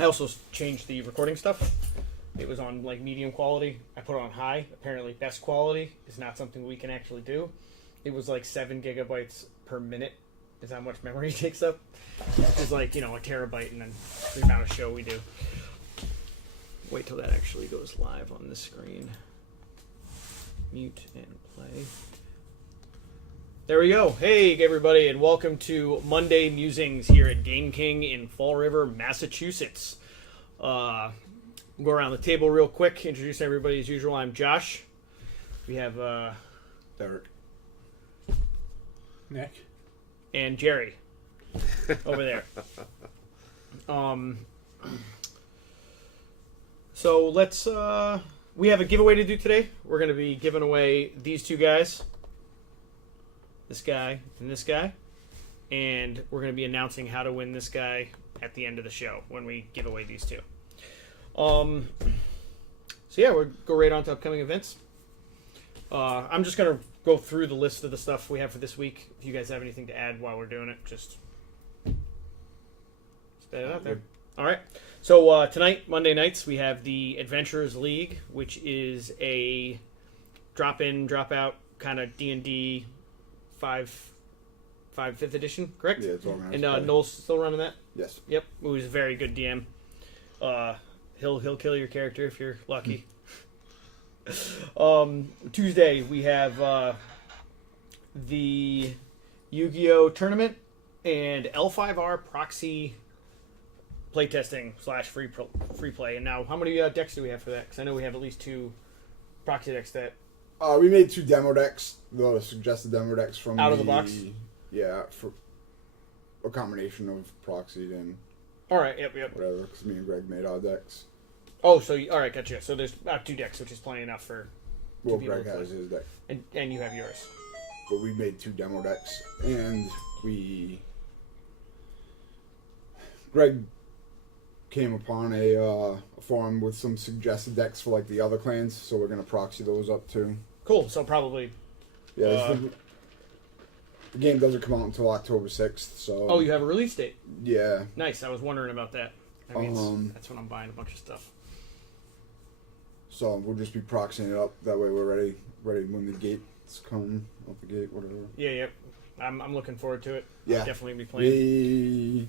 I also changed the recording stuff. It was on like medium quality. I put it on high. Apparently, best quality is not something we can actually do. It was like 7 gigabytes per minute is how much memory it takes up. It's like, a terabyte and then the amount of show we do. Wait till that actually goes live on the screen. Mute and play. There we go. Hey, everybody, and welcome to Monday Musings here at Game King in Fall River, Massachusetts. We'll go around the table real quick, introduce everybody as usual. I'm Josh. We have Derrick. Nick. And Jerry over there. So let's we have a giveaway to do today. We're going to be giving away these two guys. This guy and this guy. And we're going to be announcing how to win this guy at the end of the show when we give away these two. So yeah, we'll go right on to upcoming events. I'm just going to go through the list of the stuff we have for this week. If you guys have anything to add while we're doing it, just spit it out there. All right. So tonight, Monday nights, we have the Adventurers League, which is a drop-in, drop-out kind of D&D 5th edition, correct? Yeah, it's organized. And Noel's still running that? Yes. Yep. Who's a very good DM. He'll kill your character if you're lucky. Tuesday we have the Yu-Gi-Oh tournament and L5R proxy playtesting / free play. And now, how many decks do we have for that? Because I know we have at least 2 proxy decks that. We made 2 demo decks, the suggested demo decks from Out of the box? Yeah, for a combination of proxy and All right. Yep. whatever. Because me and Greg made our decks. Oh, so all right, gotcha. So there's 2 decks, which is plenty enough for. Well, people Greg to play. has his deck, And you have yours. but we made 2 demo decks, and Greg came upon a forum with some suggested decks for like the other clans, so we're gonna proxy those up too. Cool. So probably. Yeah, the game doesn't come out until October 6th, so. Oh, you have a release date. Yeah. Nice. I was wondering about that. That means that's when I'm buying a bunch of stuff. So we'll just be proxying it up. That way we're ready when the gates come off the gate, whatever. Yeah. I'm looking forward to it. Yeah. I'll definitely be playing.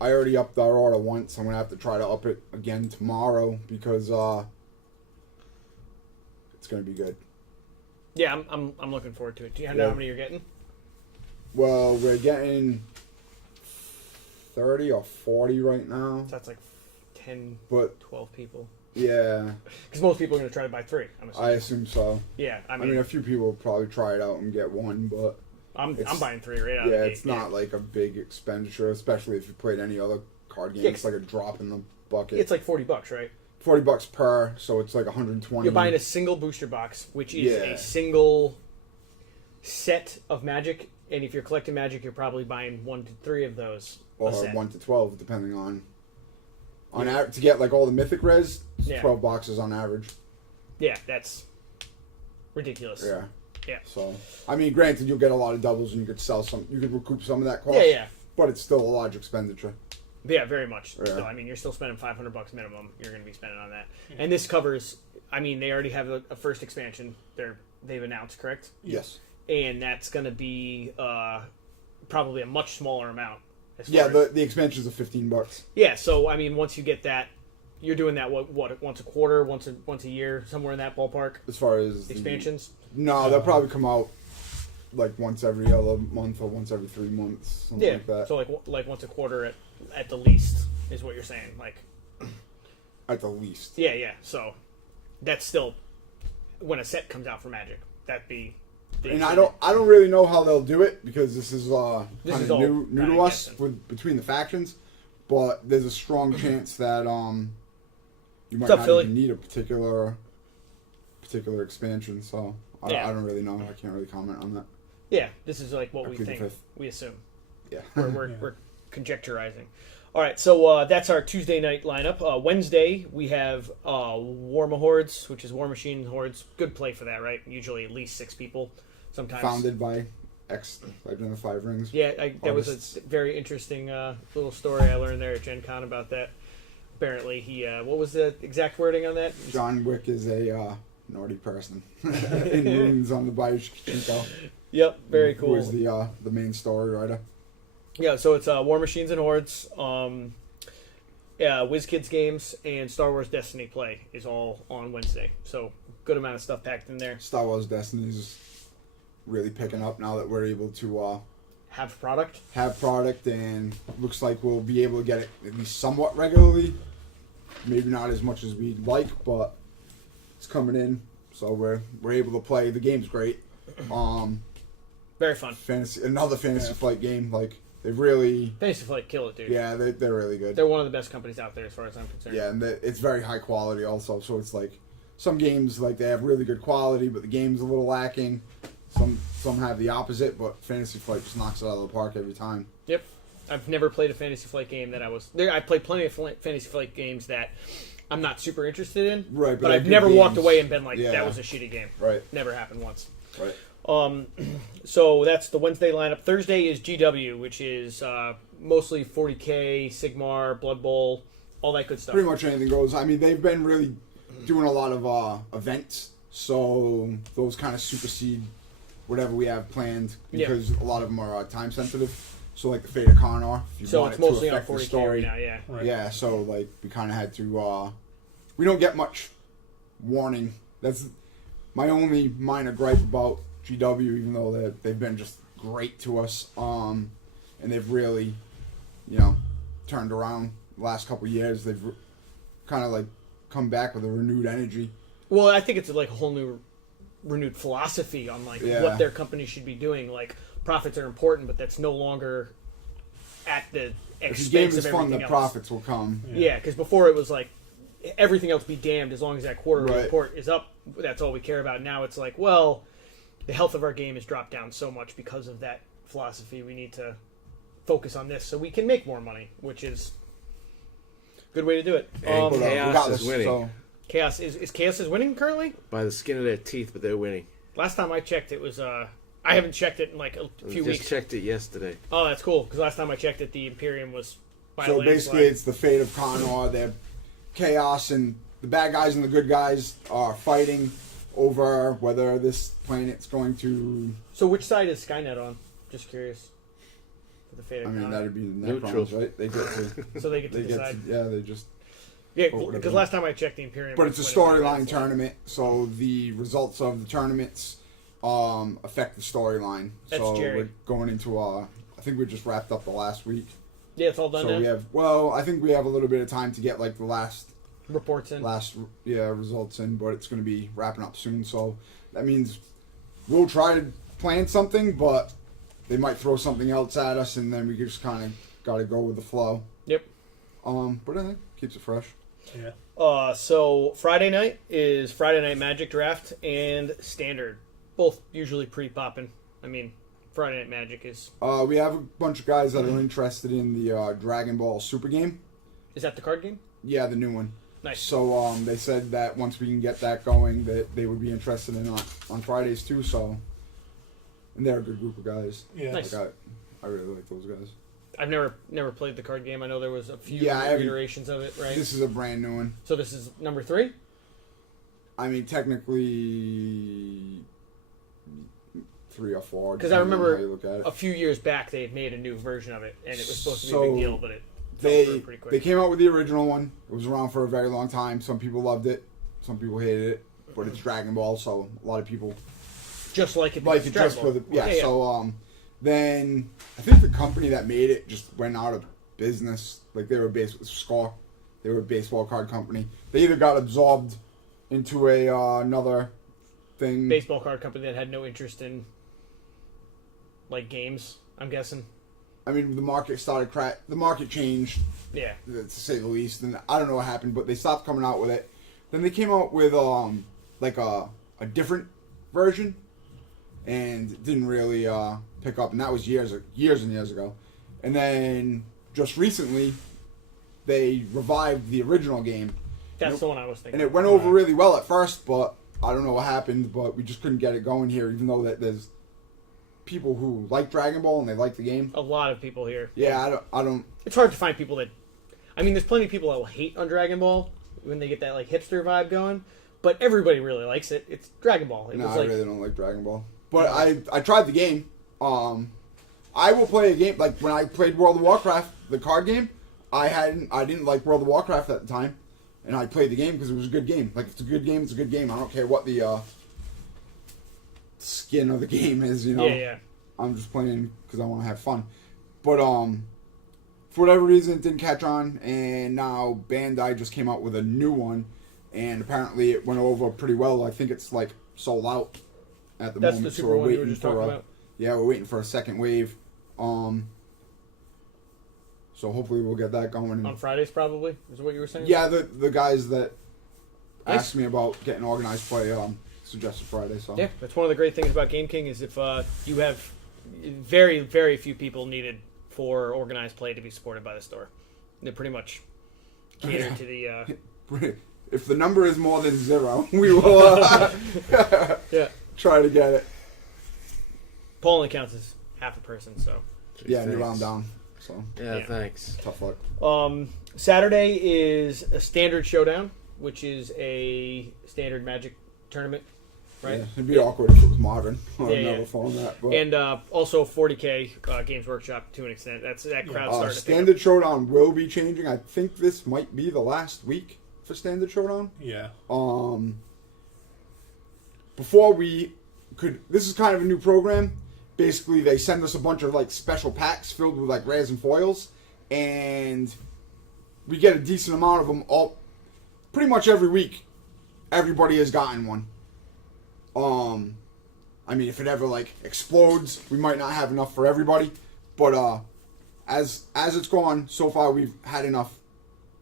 I already upped our order once. I'm gonna have to try to up it again tomorrow because it's gonna be good. Yeah, I'm looking forward to it. Do you know how many you're getting? Well, we're getting 30 or 40 right now. So that's like 10, But 12 people. yeah, Because most people are going to try to buy 3. I'm assuming. I assume so. Yeah, I mean, a few people will probably try it out and get 1, but I'm buying 3 right out. yeah, of the it's gate. not like a big expenditure, especially if you played any other card game. Yeah, It's like a drop in the bucket. It's like $40, right? $40 per, so it's like 120. You're buying a single booster box, which is Yeah. a single set of Magic, and if you're collecting Magic, you're probably buying 1 to 3 of those. or a set. 1 to 12, depending on Yeah. to get like all the mythic res. It's Yeah. 12 boxes on average. Yeah, that's ridiculous. Yeah. Yeah. So I mean, granted, you'll get a lot of doubles and you could sell some. You could recoup some of that cost. Yeah. But it's still a large expenditure. Yeah, very much. Yeah. So, I mean, you're still spending $500 minimum. You're going to be spending on that, and this covers. I mean, they already have a first expansion. They've announced, correct? Yes. And that's going to be probably a much smaller amount. Yeah, the expansions are $15. Yeah. So I mean, once you get that, you're doing that what once a quarter, once a year, somewhere in that ballpark. As far as Expansions. No, they'll probably come out like once every other month or once every 3 months, something like that. So like once a quarter at the least is what you're saying. Like at the least. yeah. So that's still when a set comes out for Magic. That'd be. And I don't really know how they'll do it because this is kind is of all new kinda to us guessing. between the factions, but there's a strong chance that you might What's up, not Philly? even need a particular expansion. So I don't really know. I can't really comment on that. Yeah, this is like what Or we plead the think. fifth. We assume. Yeah. We're conjecturizing. All right, so that's our Tuesday night lineup. Wednesday we have Hordes, which is Warmachine Hordes. Good play for that, right? Usually at least 6 people. Sometimes Founded by Legend of the Five Rings. Yeah, that was artists. a very interesting little story I learned there at Gen Con about that. apparently he what was the exact wording on that? John Wick is a naughty person in Runes on the Bioshinko. Yep, very cool. Who is the main story writer? Yeah, so it's Warmachines and Hordes, Wizkids games, and Star Wars Destiny play is all on Wednesday. So good amount of stuff packed in there. Star Wars Destiny is really picking up now that we're able to have product. And looks like we'll be able to get it at least somewhat regularly. Maybe not as much as we'd like, but it's coming in, so we're able to play. The game's great. Very fun. Another fantasy flight game. Like they've really Fantasy Flight kill it, dude. Yeah, they're really good. They're one of the best companies out there as far as I'm concerned. Yeah, and it's very high quality also. So it's like some games like they have really good quality, but the game's a little lacking. Some have the opposite, but Fantasy Flight just knocks it out of the park every time. Yep. I've never played a Fantasy Flight game that I played plenty of Fantasy Flight games that I'm not super interested in. Right, but I've never walked away and been like, that was a shitty game. Right. Never happened once. Right. So that's the Wednesday lineup. Thursday is GW, which is mostly 40K, Sigmar, Blood Bowl, all that good stuff. Pretty much anything goes. I mean, they've been really doing a lot of events, so those kind of supersede whatever we have planned because a lot of them are time sensitive. So like the Fate of Connor, if you so want it's it to mostly on affect 40K the story, right now, yeah. Right. Yeah, so like we kind of had to. We don't get much warning. That's my only minor gripe about GW, even though they've been just great to us, and they've really, turned around the last couple of years. They've kind of like come back with a renewed energy. Well, I think it's like a whole new renewed philosophy on like what their company should be doing. Like profits are important, but that's no longer at the expense if the game is of fun, everything the else. profits will come. Yeah, because before it was like everything else be damned as long as that quarterly Right. report is up. That's all we care about. Now it's like, well, the health of our game has dropped down so much because of that philosophy. We need to focus on this so we can make more money, which is a good way to do it. And But, Chaos regardless, is winning so- Chaos is Chaos is winning currently. by the skin of their teeth, but they're winning. Last time I checked, it was I haven't checked it in like a few Just weeks. checked it yesterday. Oh, that's cool because last time I checked it, the Imperium was. by a So basically, landslide. it's the fate of Connor. They're chaos, and the bad guys and the good guys are fighting over whether this planet's going to. So which side is Skynet on? Just curious. For the fate of I mean, Connor. that'd be the Neutral. Necrons, right? They get to. So they get to They decide. they just. Yeah, or whatever. because last time I checked, the Imperium. But was it's a winning by a storyline landslide. tournament, so the results of the tournaments affect the storyline. That's So Jerry. we're going into I think we just wrapped up the last week. Yeah, it's all done So now. we have. Well, I think we have a little bit of time to get like the last Reports in. results in, but it's going to be wrapping up soon. So that means we'll try to plan something, but they might throw something else at us, and then we just kind of got to go with the flow. Yep. But I think keeps it fresh. Yeah. So Friday night is Friday Night Magic Draft and Standard. Both usually pretty poppin'. I mean, Friday Night Magic is. We have a bunch of guys that are interested in the Dragon Ball Super game. Is that the card game? Yeah, the new one. Nice. So they said that once we can get that going, that they would be interested in on Fridays too. So, and they're a good group of guys. Yeah. Nice. Like I really like those guys. I've never played the card game. I know there was a few Yeah, I haven't- iterations of it, right? This is a brand new one. So this is number 3? I mean, technically 3 or 4. Because I depending on remember how you look at it. a few years back they had made a new version of it, and it was supposed to be a So, big deal, but it fell through pretty quick. They came out with the original one. It was around for a very long time. Some people loved it. Some people hated it. But it's Dragon Ball, so a lot of people just like it. like because it it's just Dragon for the Ball. yeah. So then I think the company that made it just went out of business. Like they were Score. They were a baseball card company. They either got absorbed into another thing. Baseball card company that had no interest in like games. I'm guessing. I mean, the market started the market changed, Yeah. to say the least. And I don't know what happened, but they stopped coming out with it. Then they came out with like a different version, and it didn't really pick up. And that was years and years ago. And then just recently, they revived the original game. That's the one I was thinking. And it went over really well at first, but I don't know what happened. But we just couldn't get it going here, even though that there's people who like Dragon Ball and they like the game. A lot of people here. Yeah, I don't. It's hard to find people that. I mean, there's plenty of people that will hate on Dragon Ball when they get that like hipster vibe going, but everybody really likes it. It's Dragon Ball. It No, was I like, really don't like Dragon Ball. But I tried the game. I will play a game like when I played World of Warcraft, the card game. I didn't like World of Warcraft at the time, and I played the game because it was a good game. Like, if it's a good game, it's a good game. I don't care what the skin of the game is. You know. yeah. I'm just playing because I want to have fun. But for whatever reason, it didn't catch on, and now Bandai just came out with a new one, and apparently it went over pretty well. I think it's like sold out at the That's moment. the super one you were just talking about. Yeah, we're waiting for a second wave. So hopefully we'll get that going. On Fridays, probably is what you were saying. Yeah, the guys that Nice. asked me about getting organized play suggested Friday. So Yeah, that's one of the great things about Game King is if you have very, very few people needed for organized play to be supported by the store. They're pretty much catered to the... if the number is more than 0, we will yeah. try to get it. Paul only counts as half a person, so... Yeah, and Thanks. you round down. So Yeah, Yeah. thanks. tough luck. Saturday is a Standard Showdown, which is a standard Magic tournament, right? Yeah, it'd be awkward if it was modern. I've Yeah, never yeah. found that. But, And also 40K Games Workshop to an extent. That crowd started to pick Standard Showdown will be changing. I think this might be the last week for Standard Showdown. Yeah. Before we could, this is kind of a new program. Basically, they send us a bunch of like special packs filled with like rares and foils, and we get a decent amount of them all. Pretty much every week, everybody has gotten one. I mean, if it ever like explodes, we might not have enough for everybody, but as it's gone so far, we've had enough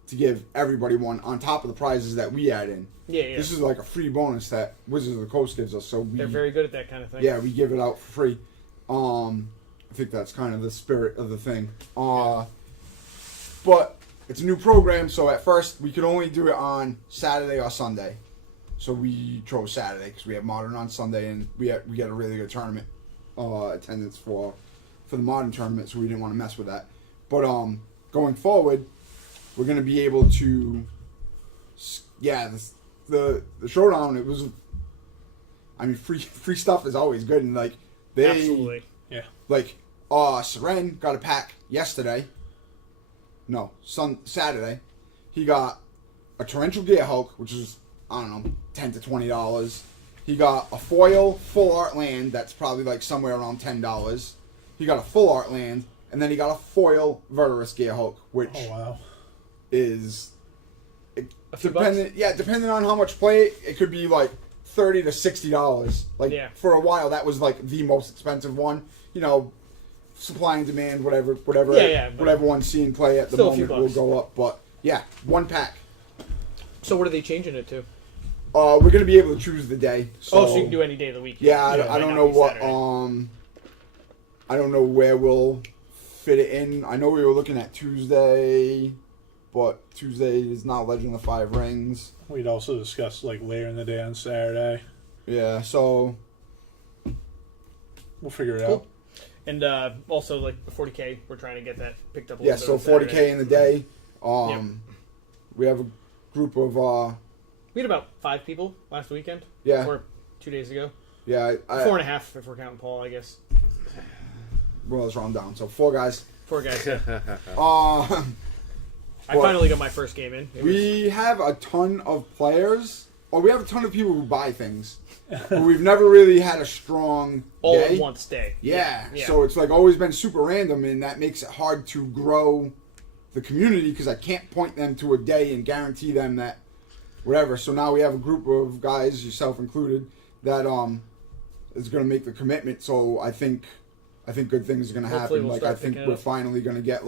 to give everybody one on top of the prizes that we add in. Yeah. This is like a free bonus that Wizards of the Coast gives us, so They're very good at that kind of thing. yeah, we give it out for free. I think that's kind of the spirit of the thing. But it's a new program, so at first we could only do it on Saturday or Sunday. So we chose Saturday because we have Modern on Sunday, and we get a really good tournament attendance for the Modern tournament, so we didn't want to mess with that. But going forward, we're going to be able to, the showdown. It was, I mean, free stuff is always good, and like they Absolutely. Yeah. like Seren got a pack yesterday. No, Saturday. He got a Torrential Gear Hulk, which is, I don't know, $10 to $20. He got a foil full art land that's probably like somewhere around $10. He got a full art land, and then he got a foil Virtus Gear Hulk, which Oh wow. is A few bucks? depending on how much play, it could be like $30 to $60. Like Yeah. for a while, that was like the most expensive one. You know, supply and demand, whatever, Yeah, but whatever one's seeing play at the still a few moment will bucks. go up. But yeah, one pack. So what are they changing it to? We're gonna be able to choose the day. So, So you can do any day of the week. Yeah, It I might don't not know be what. Saturday. I don't know where we'll fit it in. I know we were looking at Tuesday, but Tuesday is not Legend of the Five Rings. We'd also discussed like later in the day on Saturday. Yeah, so We'll figure it Cool. out. And also, like, the 40K, we're trying to get that picked up a yeah, little so bit. 40K in the day. Yep. We have a group of We had about 5 people last weekend. yeah, Or 2 days ago. yeah. 4.5 if we're counting Paul, I guess. Well, it's round down. So 4 guys. 4 guys. Yeah. Uh, I finally got my first game in. we have a ton of players. Or we have a ton of people who buy things. But we've never really had a strong all day. in one day. Yeah. Yeah. So it's like always been super random, and that makes it hard to grow the community because I can't point them to a day and guarantee them that whatever. So now we have a group of guys, yourself included, that is going to make the commitment. So I think good things are going to Hopefully happen. we'll Like I start think picking it we're up. finally going to get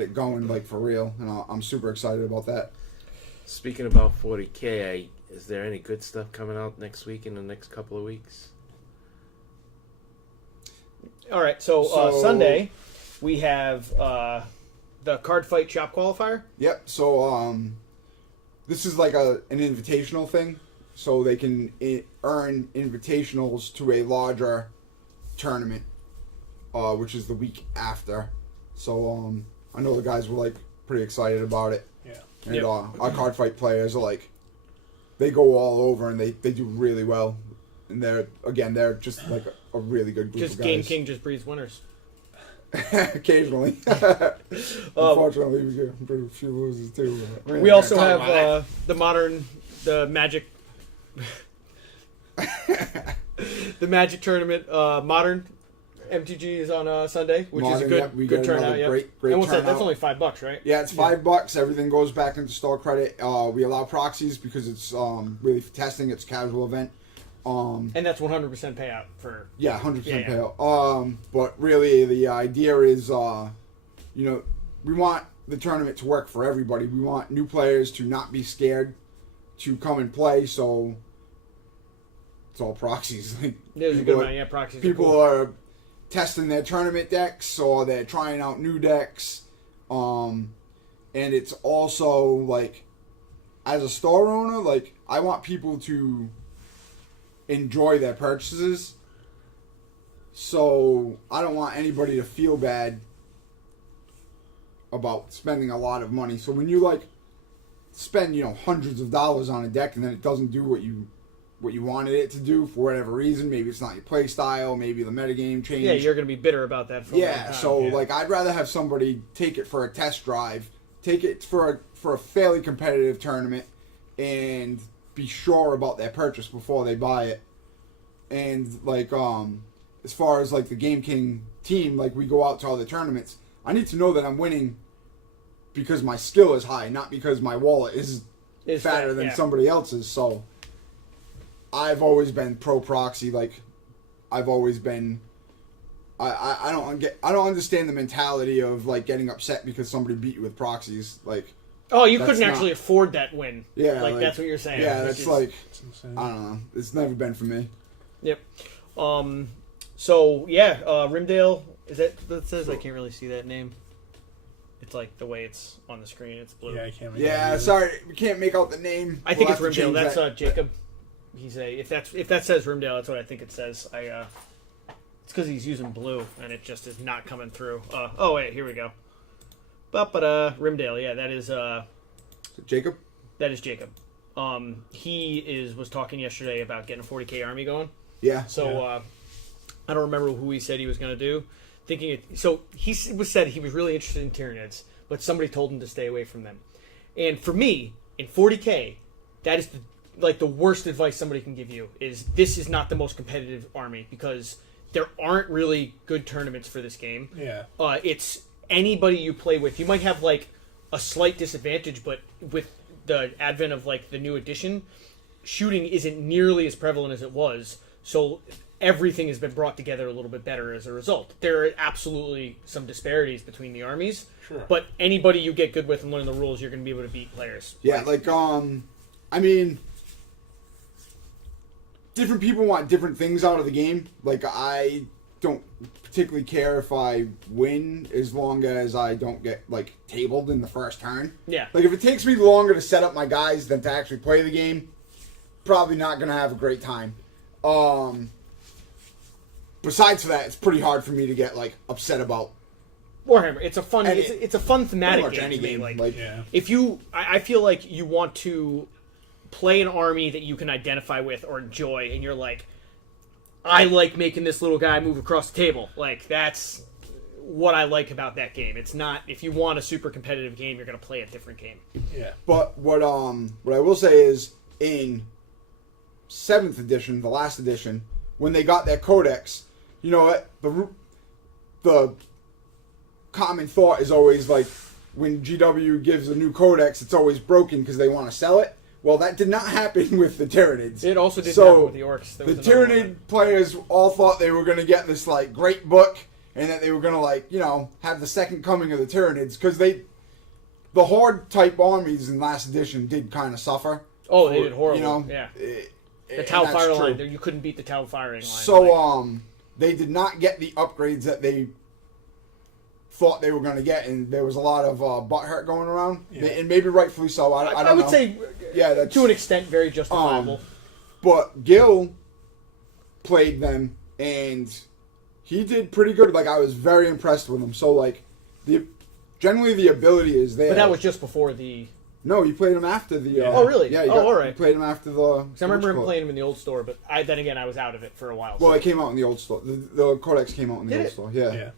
it going like for real, and I'm super excited about that. Speaking about 40K, is there any good stuff coming out next week in the next couple of weeks? All right, so So- Sunday, we have the Cardfight shop qualifier. Yep. So this is like an invitational thing, so they can earn invitationals to a larger tournament, which is the week after. So I know the guys were like pretty excited about it. Yeah. And Yep. our Cardfight players are like, they go all over and they do really well. And they're just like a really good group Just of guys. Game King just breeds winners. Occasionally. Unfortunately, we get a few losers too. We also have the Magic, the Magic tournament. Modern MTG is on Sunday, which is a good turnout. Yeah, Great and what's that? turnout. That's only $5, right? Yeah, it's $5. Everything goes back into store credit. We allow proxies because it's really for testing. It's a casual event. And that's 100% payout for. Yeah, 100% Yeah. payout. But really, the idea is, we want the tournament to work for everybody. We want new players to not be scared to come and play. So it's all proxies. Like, There's a good amount. Yeah, proxies. people are are testing their tournament decks or they're trying out new decks. And it's also like, as a store owner, like, I want people to enjoy their purchases. So I don't want anybody to feel bad about spending a lot of money. So when you like spend, hundreds of dollars on a deck and then it doesn't do what you wanted it to do for whatever reason, maybe it's not your play style, maybe the metagame changed. Yeah, you're going to be bitter about that for a long time. So like I'd rather have somebody take it for a test drive, take it for a fairly competitive tournament, and be sure about their purchase before they buy it. And like as far as like the Game King team, like we go out to other tournaments, I need to know that I'm winning because my skill is high, not because my wallet is fatter than somebody else's. So I've always been pro proxy. Like I've always been. I don't understand the mentality of like getting upset because somebody beat you with proxies. Like, oh, you couldn't actually afford that win. Yeah, like that's what you're saying. Yeah, that's like insane. I don't know. It's never been for me. Yep. So yeah, Rimdale, is that what it says? I can't really see that name. It's like the way it's on the screen. It's blue. Yeah, I can't. Make Yeah, sorry, we can't make out the name. I think We'll it's have to Rimdale. change That's Jacob. He's if that says Rimdale, that's what I think it says. It's because he's using blue and it just is not coming through. Oh wait, here we go. But Rimdale, yeah, that is Jacob. That is Jacob. He was talking yesterday about getting a 40k army going. Yeah. So I don't remember who he said he was going to do. So he said he was really interested in Tyranids, but somebody told him to stay away from them. And for me, in 40k, that is the worst advice somebody can give you. This is not the most competitive army because there aren't really good tournaments for this game. Yeah. It's anybody you play with. You might have like a slight disadvantage, but with the advent of like the new edition, shooting isn't nearly as prevalent as it was. So everything has been brought together a little bit better as a result. There are absolutely some disparities between the armies, sure, but anybody you get good with and learn the rules, you're going to be able to beat players. Yeah, I mean, different people want different things out of the game. Like, I don't particularly care if I win as long as I don't get, like, tabled in the first turn. Yeah. Like, if it takes me longer to set up my guys than to actually play the game, probably not going to have a great time. Besides that, it's pretty hard for me to get, like, upset about Warhammer. It's a fun. It's a fun thematic game. Any to me. game. Like, yeah. if I feel like you want to play an army that you can identify with or enjoy, and you're like, I like making this little guy move across the table. Like, that's what I like about that game. It's not, if you want a super competitive game, you're going to play a different game. Yeah. But what I will say is, in 7th edition, the last edition, when they got their codex, you know what, the common thought is always like, when GW gives a new codex, it's always broken because they want to sell it. Well, that did not happen with the Tyranids. It also didn't happen with the Orcs. The Tyranid players all thought they were going to get this like great book, and that they were going to have the second coming of the Tyranids, because the Horde type armies in last edition did kind of suffer. Oh, they did horrible. Yeah. The Tau Fire line, true. you couldn't beat the Tau Firing line. So, they did not get the upgrades that they thought they were going to get, and there was a lot of butthurt going around, and maybe rightfully so. I don't know. I would say, that's, to an extent, very justifiable. But Gil played them, and he did pretty good. Like, I was very impressed with him. So, like, generally the ability is there. But that was just before the. No, you played him after the. Yeah. Oh, really? Yeah. All right. You played him after the. Because I remember him playing him in the old store, but then again, I was out of it for a while. Well, so. it came out in the old store. The Codex came out in the Did old it? store. Yeah. Yeah.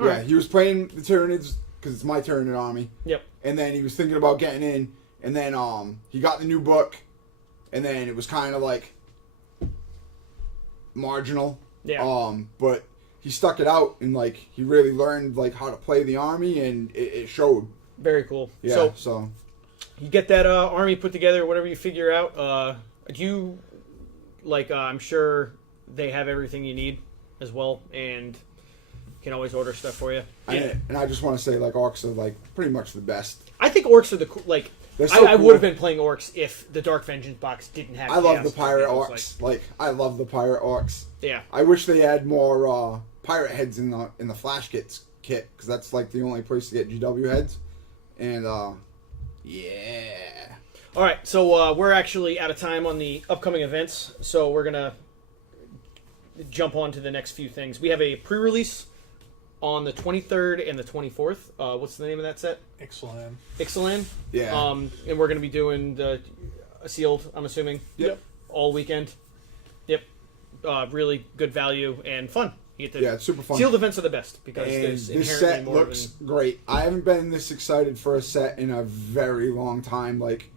All Yeah. right. He was playing the Tyranids because it's my Tyranid army. Yep. And then he was thinking about getting in, and then he got the new book, and then it was kind of like marginal. Yeah. But he stuck it out, and like he really learned like how to play the army, and it showed. Very cool. Yeah. So you get that army put together, whatever you figure out. Do you I'm sure they have everything you need as well, and can always order stuff for you. And I just want to say like orcs are like pretty much the best. I think orcs are the cool. Like They're so I cool. would have been playing orcs if the Dark Vengeance box didn't have. I love the Chaos. pirate It was orcs. Like I love the pirate orcs. Yeah. I wish they had more pirate heads in the flash kit because that's like the only place to get GW heads. And yeah. All right, so we're actually out of time on the upcoming events, so we're gonna jump on to the next few things. We have a pre-release on the 23rd and the 24th. What's the name of that set? Ixalan. Ixalan. Yeah. And we're gonna be doing the sealed. I'm assuming. Yep. All weekend. Yep. Really good value and fun. You get to Yeah, it's super fun. Sealed events are the best because And there's this inherently set more looks great. I haven't been this excited for a set in a very long time. Like,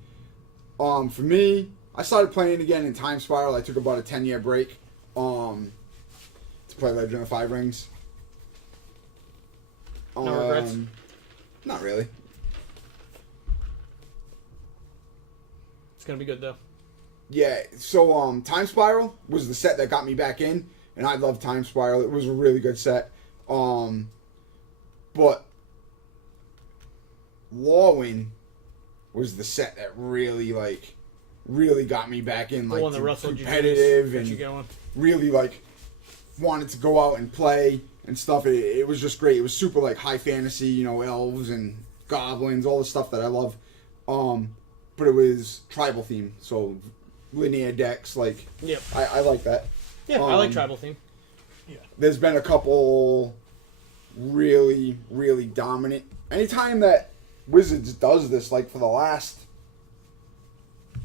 for me, I started playing again in Time Spiral. I took about a 10-year break, to play Legend of Five Rings. No regrets? Not really. It's gonna be good though. Yeah, so Time Spiral was the set that got me back in, and I love Time Spiral. It was a really good set. But Lawin was the set that really got me back in, The like one that rustled you, competitive got you and going. really like wanted to go out and play and stuff. It was just great. It was super like high fantasy, you know, elves and goblins, all the stuff that I love. But it was tribal themed, so linear decks, like Yep. I like that. Yeah, I like tribal theme. There's been a couple really, really dominant. Anytime that Wizards does this, like for the last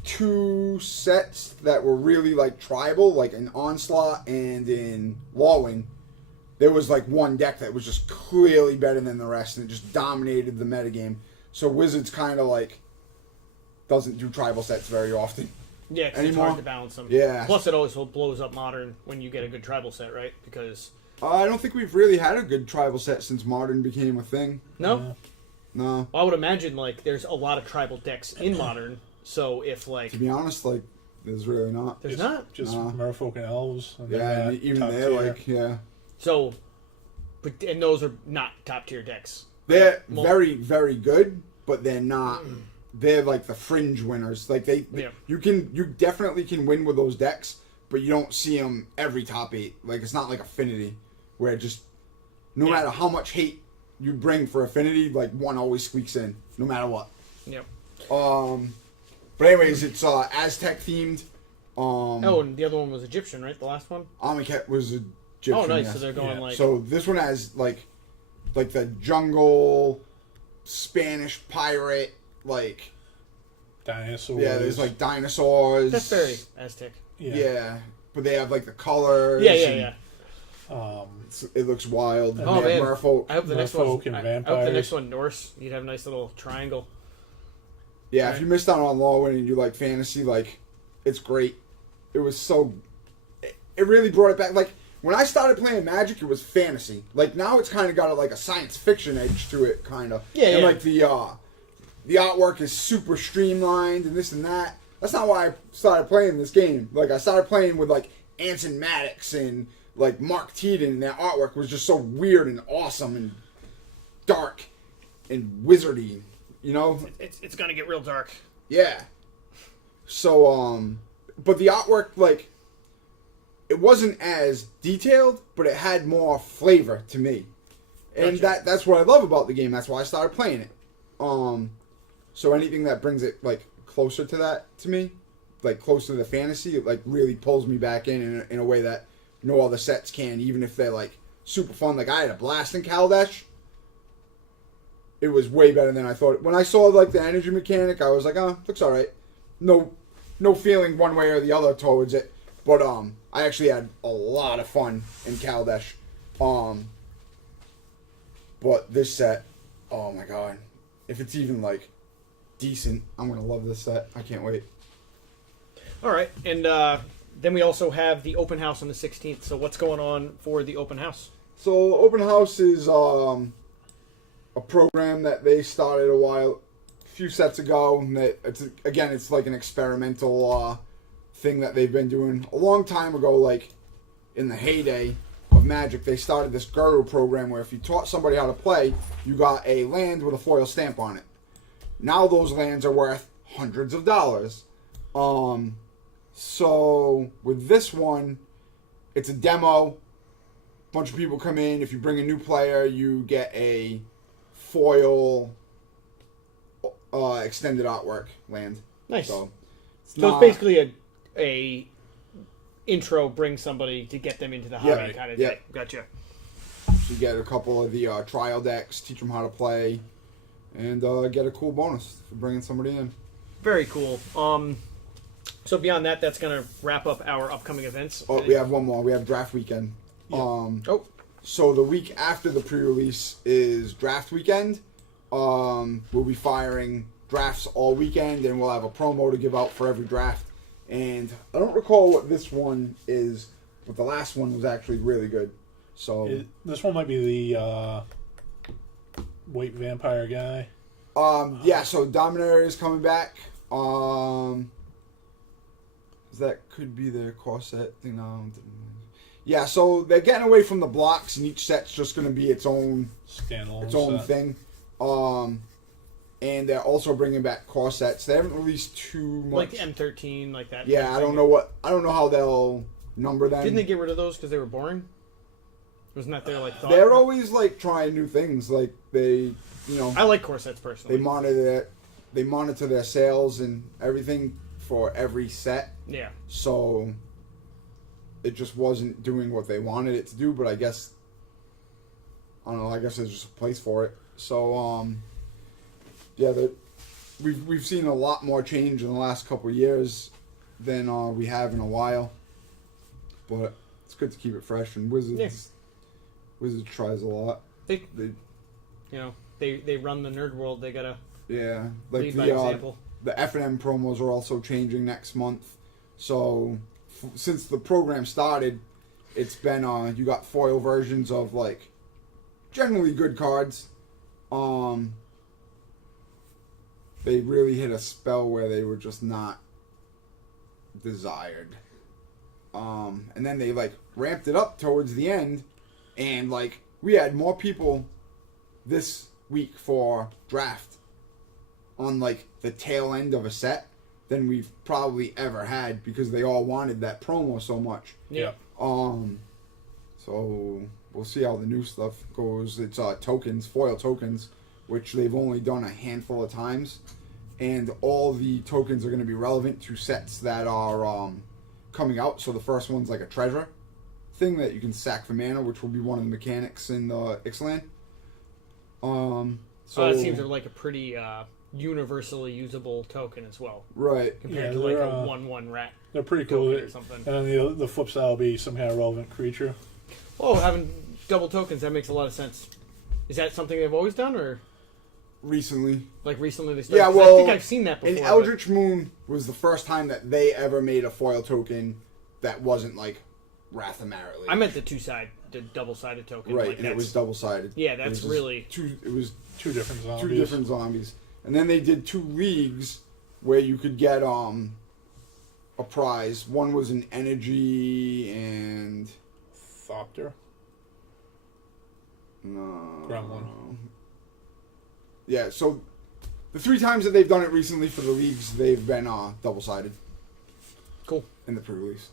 2 sets that were really like tribal, like in Onslaught and in Lawin, there was like one deck that was just clearly better than the rest, and it just dominated the metagame. So Wizards kind of like doesn't do tribal sets very often. Yeah, because it's hard to balance them. Yeah. Plus, it always blows up Modern when you get a good tribal set, right? Because I don't think we've really had a good tribal set since Modern became a thing. no, No. I would imagine like there's a lot of tribal decks in Modern. So if like To be honest, like there's really not. there's not, Just No. merfolk and elves. And Yeah, then and even top they're tier. like yeah. so, but and those are not top tier decks. They're Well- very, very good, but they're not. They're like the fringe winners. Like Yeah. you definitely can win with those decks, but you don't see them every top 8. Like it's not like Affinity, where just no Yeah. matter how much hate you bring for Affinity, like one always squeaks in, no matter what. Yep. But anyways, it's Aztec themed. Oh, and the other one was Egyptian, right? The last one. Amonkhet was Egyptian. Oh, nice. yes. So they're going Yeah. like So this one has like the jungle Spanish pirate, like Dinosaurs. yeah, there's like dinosaurs. that's very Aztec. Yeah. But they have like the colors. Yeah, and yeah. It looks wild. Oh, They have man. merfolk. I hope the next Merfolk one. and I hope the vampires. next one Norse. You'd have a nice little triangle. Yeah, Right. if you missed out on Lawin and you like fantasy, like it's great. It was so. It really brought it back. Like when I started playing Magic, it was fantasy. Like now, it's kind of got like a science fiction edge to it, kind of. Yeah, and yeah. like the artwork is super streamlined and this and that. That's not why I started playing this game. Like I started playing with like Anson Maddox and like Mark Teeden, and their artwork was just so weird and awesome and dark and wizardy. You know? It's gonna get real dark. Yeah. So, but the artwork, like, it wasn't as detailed, but it had more flavor to me. And Gotcha. that's what I love about the game. That's why I started playing it. So anything that brings it, like, closer to that to me, like, closer to the fantasy, it, like, really pulls me back in a way that no other sets can, even if they're, like, super fun. Like, I had a blast in Kaladesh. it was way better than I thought. When I saw like the energy mechanic, I was like, oh, looks all right. No feeling one way or the other towards it. But I actually had a lot of fun in Kaladesh. But this set, oh my god, if it's even like decent, I'm gonna love this set. I can't wait. All right, and then we also have the open house on the 16th. So what's going on for the open house? So open house is a program that they started a few sets ago. And it's like an experimental thing that they've been doing a long time ago. Like in the heyday of Magic, they started this Virgo program where if you taught somebody how to play, you got a land with a foil stamp on it. Now those lands are worth hundreds of dollars. So with this one, it's a demo. Bunch of people come in. If you bring a new player, you get a foil extended artwork land. Nice. So it's basically a intro, bring somebody to get them into the hobby kind of thing. Gotcha. So you get a couple of the trial decks, teach them how to play, and get a cool bonus for bringing somebody in. Very cool. So beyond that, that's going to wrap up our upcoming events. Oh, we have one more. We have draft weekend. Yeah. So the week after the pre-release is draft weekend. We'll be firing drafts all weekend, and we'll have a promo to give out for every draft. And I don't recall what this one is, but the last one was actually really good. So this one might be the White Vampire guy. Yeah. So Dominator is coming back. That could be their corset thing. No. Yeah, so they're getting away from the blocks, and each set's just going to be its own standalone thing. And they're also bringing back corsets. They haven't released too much. Like the M13, like that. Yeah, I don't know how they'll number them. Didn't they get rid of those because they were boring? Wasn't that their like thought? They're always like trying new things. Like they, I like corsets personally. They monitor their sales and everything for every set. Yeah. So it just wasn't doing what they wanted it to do, but I guess there's just a place for it. So we've seen a lot more change in the last couple of years than we have in a while. But it's good to keep it fresh, and Wizards tries a lot. They run the nerd world. They gotta like lead by example. The F&M promos are also changing next month. So since the program started, it's been you got foil versions of like generally good cards. They really hit a spell where they were just not desired. And then they like ramped it up towards the end, and like we had more people this week for draft on like the tail end of a set than we've probably ever had, because they all wanted that promo so much. Yeah. So we'll see how the new stuff goes. It's tokens, foil tokens, which they've only done a handful of times, and all the tokens are going to be relevant to sets that are coming out. So the first one's like a treasure thing that you can sack for mana, which will be one of the mechanics in the Ixalan. So it seems like a pretty universally usable token as well, right? Compared to like a 1/1 rat. They're pretty cool or something. And then the flip side will be some kind of relevant creature. Oh, having double tokens, that makes a lot of sense. Is that something they've always done, or recently? Like recently they started? Yeah, well, I think I've seen that before. And Eldritch Moon was the first time that they ever made a foil token that wasn't like Rathamarily. I meant the double-sided token. Right, like and it was double-sided. Yeah, that's really It was two different zombies. Two different zombies, and then they did 2 leagues where you could get a prize. One was an energy and Thopter. No. Gremlin. Yeah, so the 3 times that they've done it recently for the leagues, they've been double-sided. Cool. In the pre-release.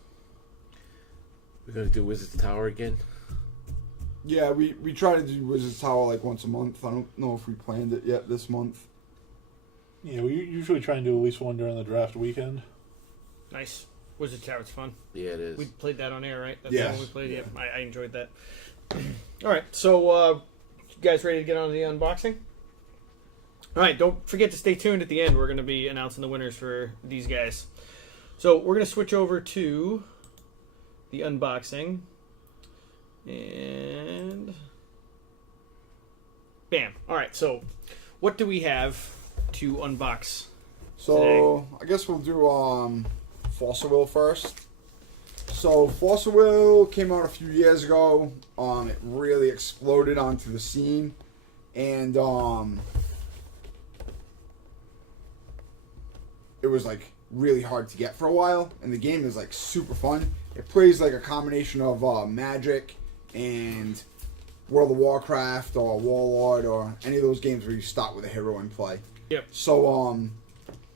We're gonna do Wizard's Tower again. Yeah, we try to do Wizard's Tower like once a month. I don't know if we planned it yet this month. Yeah, we usually try and do at least one during the draft weekend. Nice. Wizard Tower's fun. Yeah, it is. We played that on air, right? That's yes. the one we played. Yep, I enjoyed that. All right, so you guys ready to get on to the unboxing? All right, don't forget to stay tuned at the end. We're going to be announcing the winners for these guys. So we're going to switch over to the unboxing. And bam. All right, so what do we have to unbox? So I guess we'll do Fossil Will first. So Fossil Will came out a few years ago. It really exploded onto the scene, and it was like really hard to get for a while. And the game is like super fun. It plays like a combination of Magic and World of Warcraft or Warlord or any of those games where you start with a hero and play. Yep. So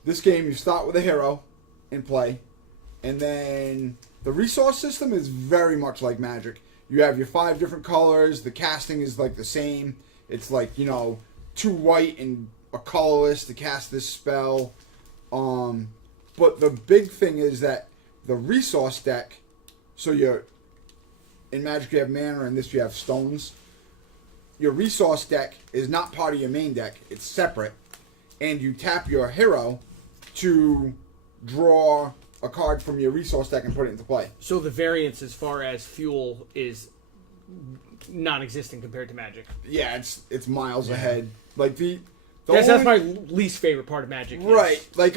this game you start with a hero and play, and then the resource system is very much like Magic. You have your 5 different colors. The casting is like the same. It's like, 2 white and a colorless to cast this spell. But the big thing is that the resource deck, so in Magic you have mana, and this you have stones. Your resource deck is not part of your main deck. It's separate. And you tap your hero to draw a card from your resource deck and put it into play. So the variance as far as fuel is non-existent compared to Magic. Yeah, it's miles ahead. Like That's my least favorite part of Magic. Right. Like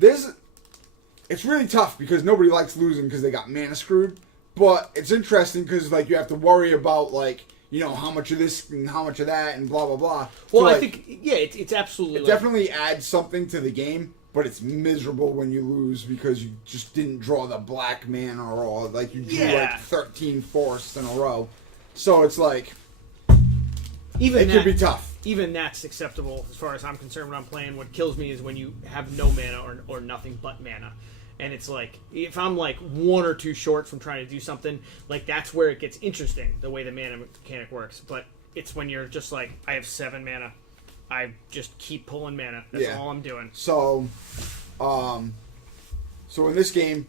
it's really tough because nobody likes losing because they got mana screwed. But it's interesting because like you have to worry about like how much of this and how much of that and blah blah blah. Well, so, I think it's absolutely it definitely adds something to the game. But it's miserable when you lose because you just didn't draw the black mana or like you drew like 13 forests in a row. So it's like it could be tough. Even that's acceptable as far as I'm concerned when I'm playing. What kills me is when you have no mana or nothing but mana. And it's like, if I'm like 1 or 2 short from trying to do something, like that's where it gets interesting, the way the mana mechanic works. But it's when you're just like, I have 7 mana. I just keep pulling mana. That's all I'm doing. So, in this game,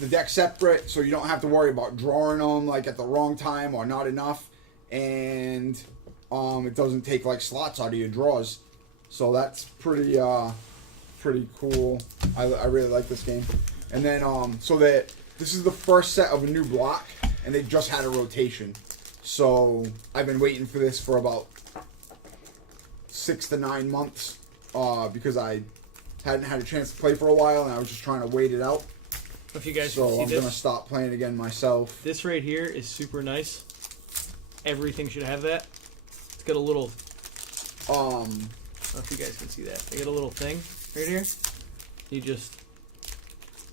the deck's separate, so you don't have to worry about drawing them like at the wrong time or not enough, and it doesn't take like slots out of your draws. So that's pretty cool. I really like this game. And then this is the first set of a new block, and they just had a rotation. So I've been waiting for this for about 6 to 9 months because I hadn't had a chance to play for a while, and I was just trying to wait it out. If you guys so see I'm this, gonna stop playing again myself. This right here is super nice. Everything should have that. It's got a little. I don't know if you guys can see that. They got a little thing right here. You just,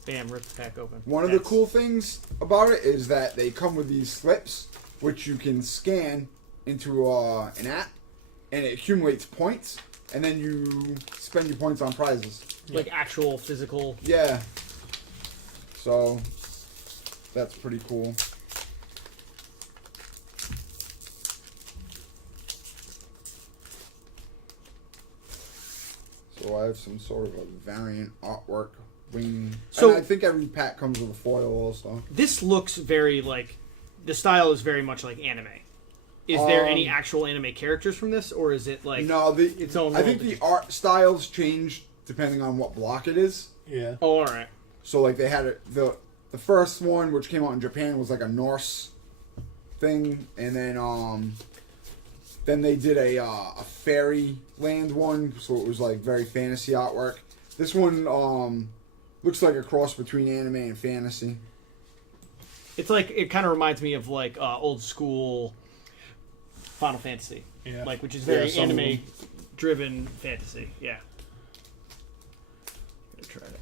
bam, rip the pack open. One of the cool things about it is that they come with these slips, which you can scan into an app, and it accumulates points, and then you spend your points on prizes. Like actual physical. Yeah. So that's pretty cool. So I have some sort of a variant artwork wing. So and I think every pack comes with a foil also. This looks very like, the style is very much like anime. Is there any actual anime characters from this, or is it like its own? I think the art styles change depending on what block it is. Yeah. Oh, all right. So like they had the first one, which came out in Japan, was like a Norse thing, and then they did a fairy land one, so it was like very fantasy artwork. This one looks like a cross between anime and fantasy. It's like, it kind of reminds me of like old school Final Fantasy, like, which is very anime driven fantasy. Yeah. I'm gonna try it.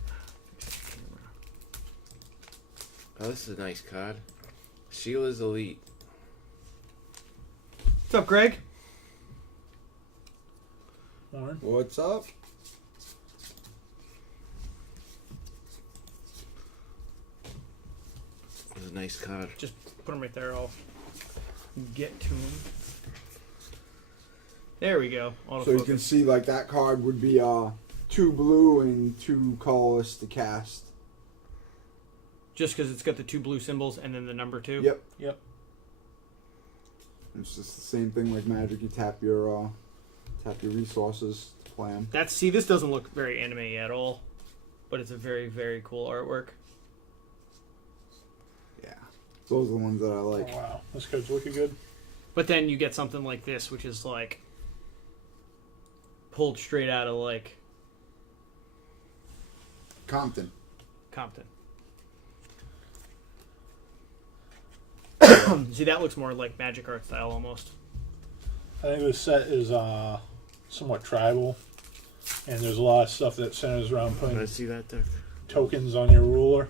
Oh, this is a nice card. Sheila's Elite. What's up, Greg? Warren. What's up? This is a nice card. Just put them right there. I'll get to them. There we go. So you can see like that card would be 2 blue and 2 colorless to cast. Just because it's got the 2 blue symbols and then the number 2? Yep. It's just the same thing like Magic. You tap your Tap your resources to play them. See, this doesn't look very anime at all, but it's a very, very cool artwork. Yeah. Those are the ones that I like. Oh, wow. This card's looking good. But then you get something like this, which is like pulled straight out of like Compton. See, that looks more like Magic art style almost. I think this set is somewhat tribal, and there's a lot of stuff that centers around Can I putting see that there? tokens on your ruler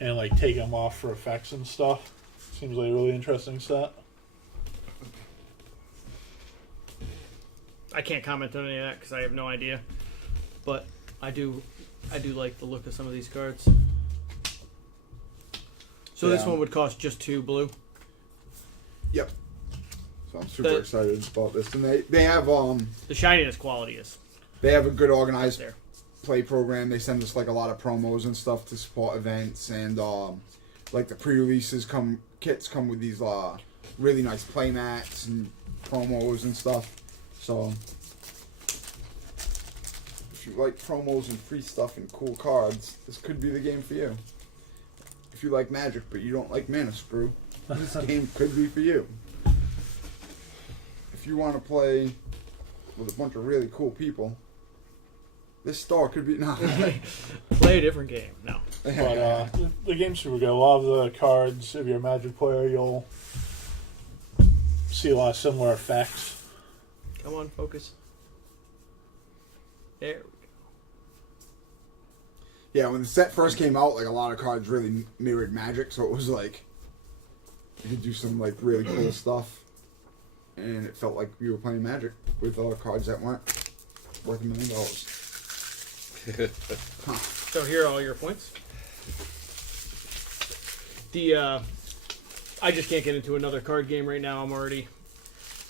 and like taking them off for effects and stuff. Seems like a really interesting set. I can't comment on any of that because I have no idea, but I do like the look of some of these cards. So this Yeah. one would cost just 2 blue. Yep. So I'm super excited about this, and they have The shininess quality is they have a good organized there. play program. They send us like a lot of promos and stuff to support events, and like the pre-releases kits come with these really nice play mats and promos and stuff. So if you like promos and free stuff and cool cards, this could be the game for you. If you like Magic but you don't like Mana Screw, this game could be for you. If you want to play with a bunch of really cool people, this store could be Play a different game. No. But the game's super good. A lot of the cards, if you're a Magic player, you'll see a lot of similar effects. Come on, focus. There we go. Yeah, when the set first came out, like a lot of cards really mirrored Magic, so it was like you could do some like really cool stuff, and it felt like you were playing Magic with cards that weren't worth $1 million. So here are all your points. I just can't get into another card game right now. I'm already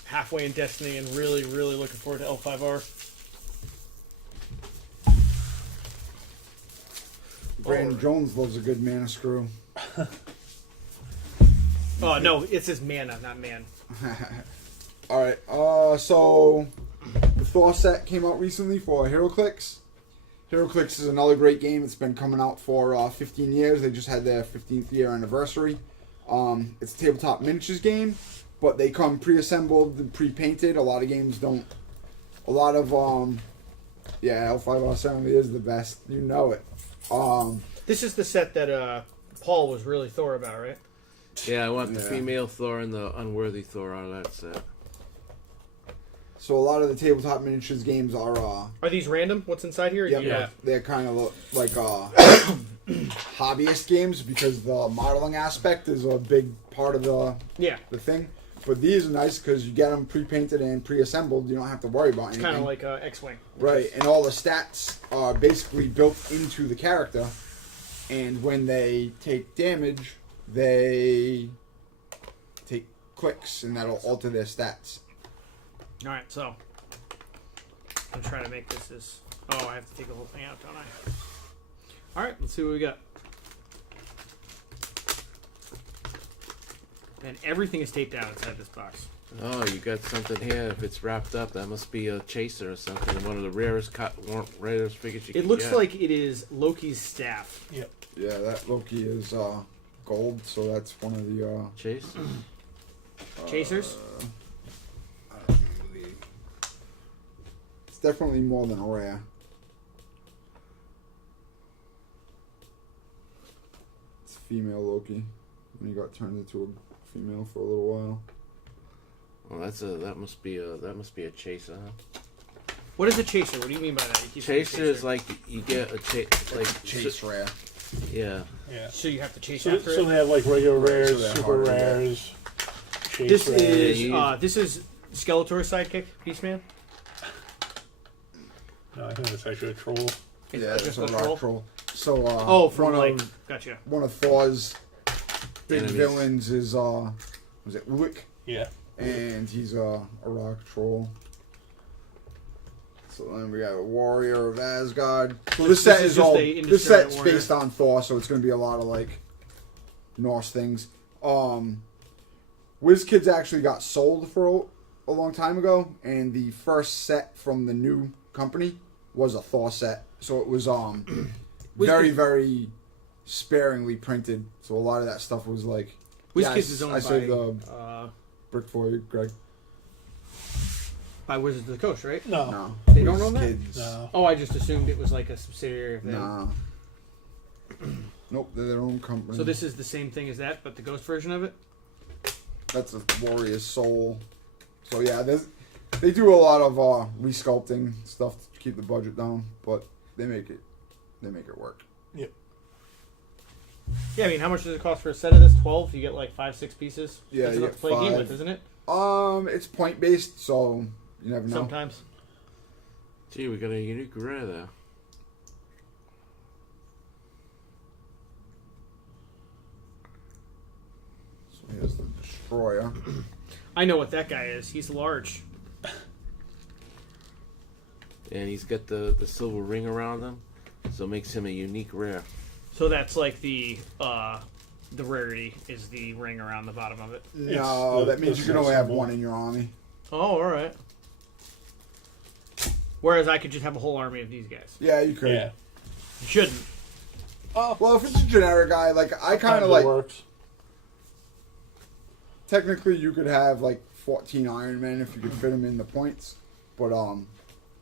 halfway in Destiny and really, really looking forward to L5R. Brandon Jones loves a good Mana Screw. Oh, no, it says mana, not man. Alright, so the Thor set came out recently for Heroclix. Heroclix is another great game. It's been coming out for 15 years. They just had their 15th year anniversary. It's a tabletop miniatures game, but they come pre-assembled and pre-painted. A lot of games don't. A lot of, L5R7 is the best. You know it. This is the set that Paul was really Thor about, right? Yeah, I want the Yeah. female Thor and the unworthy Thor out of that set. So a lot of the tabletop miniatures games are Are these random? What's inside here? yeah, they're kind of like hobbyist games because the modeling aspect is a big part of the thing. But these are nice because you get them pre-painted and pre-assembled. You don't have to worry about anything. Kind of like X-Wing. Right, and all the stats are basically built into the character. And when they take damage, they take clicks, and that'll alter their stats. All right, so I'm trying to make this as... Oh, I have to take the whole thing out, don't I? All right, let's see what we got. And everything is taped down inside this box. Oh, you got something here. If it's wrapped up, that must be a chaser or something. One of the rarest figures you can It looks get. like it is Loki's staff. Yep. Yeah, that Loki is gold, so that's one of the... Chase? Chasers? I don't believe. It's definitely more than rare. It's female Loki. And he got turned into a female for a little while. Well, that must be a chaser. Huh? What is a chaser? What do you mean by that? You keep saying Chaser is like you get a Chase rare. Yeah. Yeah. So you have to chase So after they it? have like regular rares, so they're super harder to get. rares, chase This rares. is Skeletor's sidekick, Beastman? No, I think it's actually a troll. Yeah, Just it's a the rock troll? troll. So, From one like... of Gotcha. one of Thor's big Enemies. villains is was it Wick? Yeah. And he's a rock troll. So then we got a warrior of Asgard. So this set is is just all. a This set's indiscriminate based on Thor, so it's going to be a lot of like Norse things. Wizkids actually got sold for a long time ago, and the first set from the new company was a Thor set. So it was very, very sparingly printed. So a lot of that stuff was like... Wizkids is owned I by... saved the brick for you, Greg. By Wizards of the Coast, right? No. No. They don't own that? Wizkids. No. Oh, I just assumed it was like a subsidiary of them. Nah. Nope, they're their own company. So this is the same thing as that, but the Ghost version of it? That's a Warrior's Soul. So yeah, they do a lot of resculpting stuff to keep the budget down, but they make it work. Yep. Yeah, I mean, how much does it cost for a set of this? 12? You get like 5-6 pieces? Yeah, That's you enough get to play a game 5. with, isn't it? It's point based, so you never know. Sometimes. Gee, we got a unique rare there. So here's the Destroyer. I know what that guy is. He's large. And he's got the silver ring around him, so it makes him a unique rare. So that's like the rarity is the ring around the bottom of it. No, that means you can only have one in your army. Oh, alright. Whereas I could just have a whole army of these guys. Yeah, you could. Yeah. You shouldn't. Well, if it's a generic guy, like I kind Sometimes of it like. works. Technically, you could have like 14 Iron Men if you could fit them in the points, but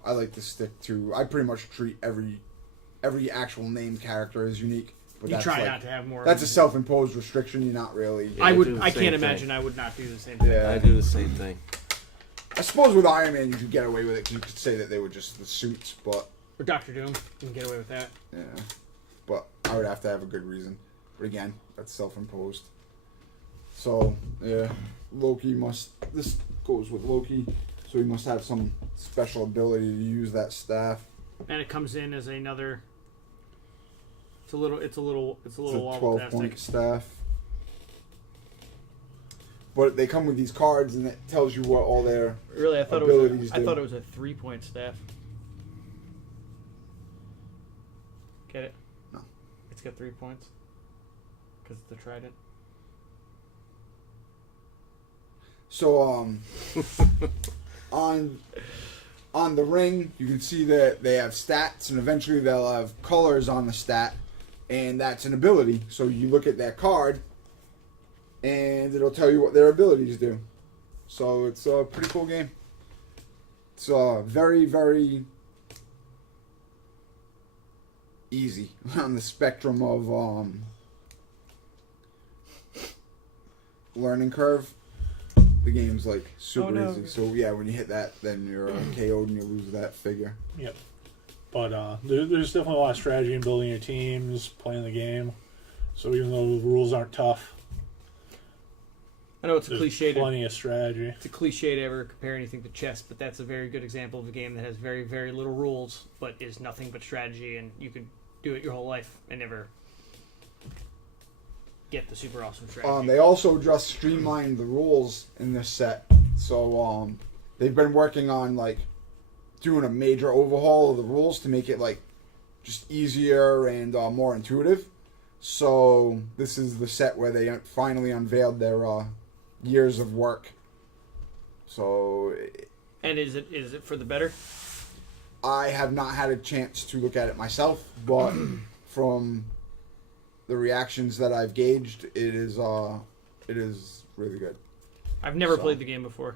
I like to stick to. I pretty much treat every actual named character as unique. But You that's try like, not to have more. That's a of them. self-imposed restriction. You're not really. Yeah, I I would. do the I same can't thing. imagine I would not do the same thing. Yeah. I do the same thing. I suppose with Iron Man you could get away with it because you could say that they were just the suits, but Or Doctor Doom, you can get away with that. yeah. But I would have to have a good reason. But again, that's self-imposed. So yeah, Loki must. This goes with Loki, so he must have some special ability to use that staff. And it comes in as another. It's a little. It's a It's a wobble-tastic. 12-point staff. But they come with these cards, and it tells you what all their Really, I thought abilities I do. thought it was a 3-point staff. Get it? No. It's got 3 points. Because it's the trident. So on the ring, you can see that they have stats, and eventually they'll have colors on the stat, and that's an ability. So you look at that card, and it'll tell you what their abilities do. So it's a pretty cool game. It's very, very easy on the spectrum of learning curve. The game's like super easy. So yeah, when you hit that, then you're KO'd and you lose that figure. Yep. But there's definitely a lot of strategy in building your teams, playing the game. So even though the rules aren't tough, I know it's a there's cliche. plenty of strategy. It's a cliche to ever compare anything to chess, but that's a very good example of a game that has very, very little rules, but is nothing but strategy, and you could do it your whole life and never get the super awesome strategy. They also just streamlined the rules in this set. So they've been working on like doing a major overhaul of the rules to make it like just easier and more intuitive. So this is the set where they finally unveiled their years of work. So And is it for the better? I have not had a chance to look at it myself, but from the reactions that I've gauged, it is really good. I've never So. played the game before.